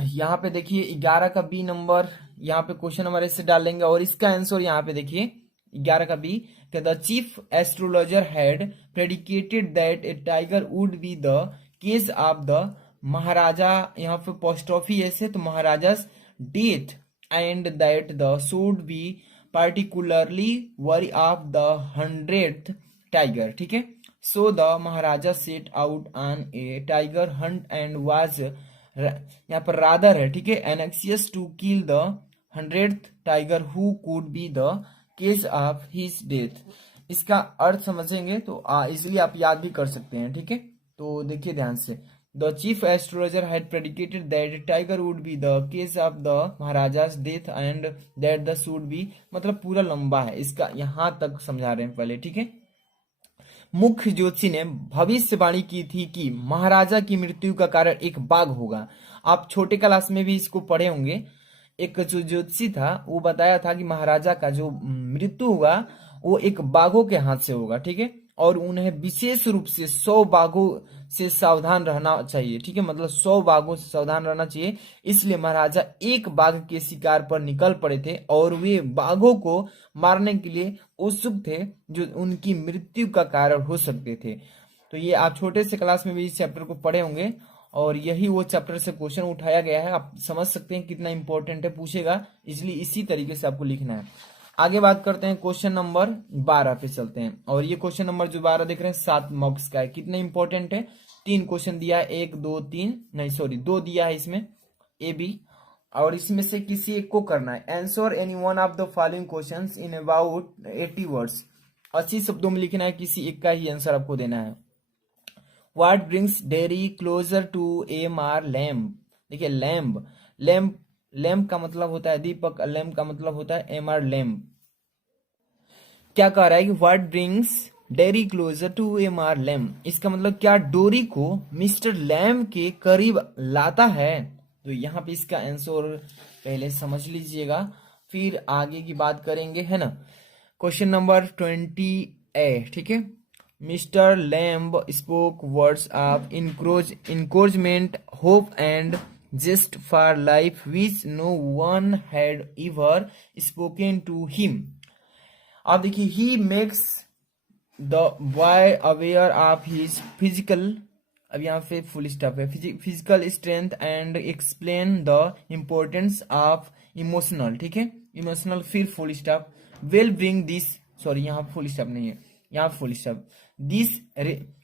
यहाँ पे देखिए 11 का बी नंबर, यहाँ पे क्वेश्चन नंबर ऐसे डाल लेंगे और इसका आंसर यहाँ पे देखिए 11 का B, the chief astrologer had predicated that a tiger would be the case of the Maharaja, यहाँ पे पोस्ट्रॉफी ऐसे तो Maharaja's death and that the should be particularly wary of the 100th tiger. ठीक है, so the Maharaja set out on a tiger hunt and was, यहाँ पर rather है, ठीक है, anxious to kill the 100th tiger who could be the case of his death. इसका अर्थ समझेंगे तो इजिली आप याद भी कर सकते हैं। ठीक है, तो देखिए ध्यान से, the chief astrologer had predicated that tiger would be the case of the Maharaja's death and that the should be, मतलब पूरा लंबा है, इसका यहां तक समझा रहे हैं पहले। ठीक है, मुख्य ज्योतिषी ने भविष्यवाणी की थी कि महाराजा की मृत्यु का कारण एक बाघ होगा। आप छोटे क्लास में भी इसको पढ़े होंगे। एक जो ज्योतिषी था वो बताया था कि महाराजा का जो मृत्यु होगा वो एक बाघों के हाथ से होगा। ठीक है, और उन्हें विशेष रूप से 100 बाघों से सावधान रहना चाहिए। ठीक है, मतलब 100 बाघों से सावधान रहना चाहिए, इसलिए महाराजा एक बाघ के शिकार पर निकल पड़े थे और वे बाघों को मारने के लिए उत्सुक थे जो उनकी मृत्यु का कारण हो सकते थे। तो ये आप छोटे से क्लास में भी इस चैप्टर को पढ़े होंगे और यही वो चैप्टर से क्वेश्चन उठाया गया है। आप समझ सकते हैं कितना इंपॉर्टेंट है, पूछेगा, इसलिए इसी तरीके से आपको लिखना है। आगे बात करते हैं, क्वेश्चन नंबर 12 पे चलते हैं। और ये क्वेश्चन नंबर जो 12 देख रहे हैं 7 मार्क्स का है। कितना इंपॉर्टेंट है, 3 क्वेश्चन दिया है, 1 2 3 नहीं सॉरी 2 दिया है इसमें, ए बी, और इसमें से किसी एक को करना है। Answer any one of the following questions in about 80 words. 80 शब्दों में लिखना है, किसी एक का ही आंसर आपको देना है। What brings Derry closer to M R Lamb. देखिए लैम्प, लैम्प लैम्प का मतलब होता है दीपक, लैम्प का मतलब होता है एम आर लैम्प। क्या कह रहा है कि what brings Derry closer to M R Lamb, इसका मतलब क्या डोरी को मिस्टर लैम्प के करीब लाता है। तो यहाँ पे इसका आंसर पहले समझ लीजिएगा, फिर आगे की बात करेंगे, है ना। क्वेश्चन नंबर 20A, ठीक है। Mister lamb spoke words of encouragement, hope and zest for life which no one had ever spoken to him. अब देखिए, he makes the boy aware of his physical, अब यहाँ पे फुल स्टॉप है, physical strength and explain the importance of emotional, ठीक है, emotional, फिर full stop, will bring this, sorry यहाँ फुल स्टॉप नहीं है, यहाँ full stop, this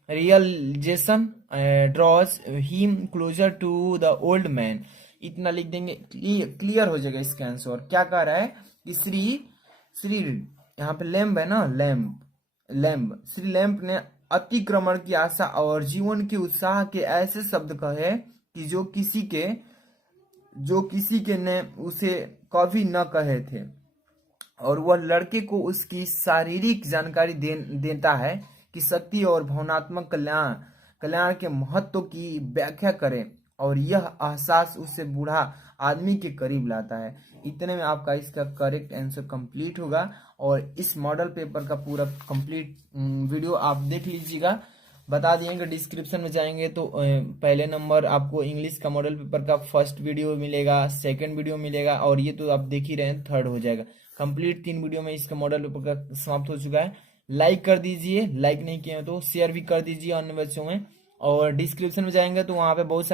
realisation draws him closer to the old man. इतना लिख देंगे, क्लियर हो जाएगा इसका आंसर। क्या कह रहा है कि श्री यहाँ पे लैम्ब है ना, लैम्ब श्री लैम्ब ने अतिक्रमण की आशा और जीवन के उत्साह के ऐसे शब्द कहे कि जो किसी के ने उसे कभी न कहे थे, और वह लड़के को उसकी शारीरिक जानकारी देता है कि शक्ति और भावनात्मक कल्याण के महत्व की व्याख्या करें और यह एहसास उससे बूढ़ा आदमी के करीब लाता है। इतने में आपका इसका करेक्ट आंसर कंप्लीट होगा। और इस मॉडल पेपर का पूरा कंप्लीट वीडियो आप देख लीजिएगा। बता दिएंगे डिस्क्रिप्शन में जाएंगे तो पहले नंबर आपको इंग्लिश का मॉडल पेपर का फर्स्ट वीडियो मिलेगा, सेकंड वीडियो मिलेगा, और ये तो आप देख ही रहे हैं थर्ड हो जाएगा। कंप्लीट 3 वीडियो में इसका मॉडल पेपर का समाप्त हो चुका है। लाइक कर दीजिए, लाइक नहीं किए हैं तो शेयर भी कर दीजिए अन्य बच्चों में। और डिस्क्रिप्शन में जाएंगे तो वहाँ पे बहुत सारे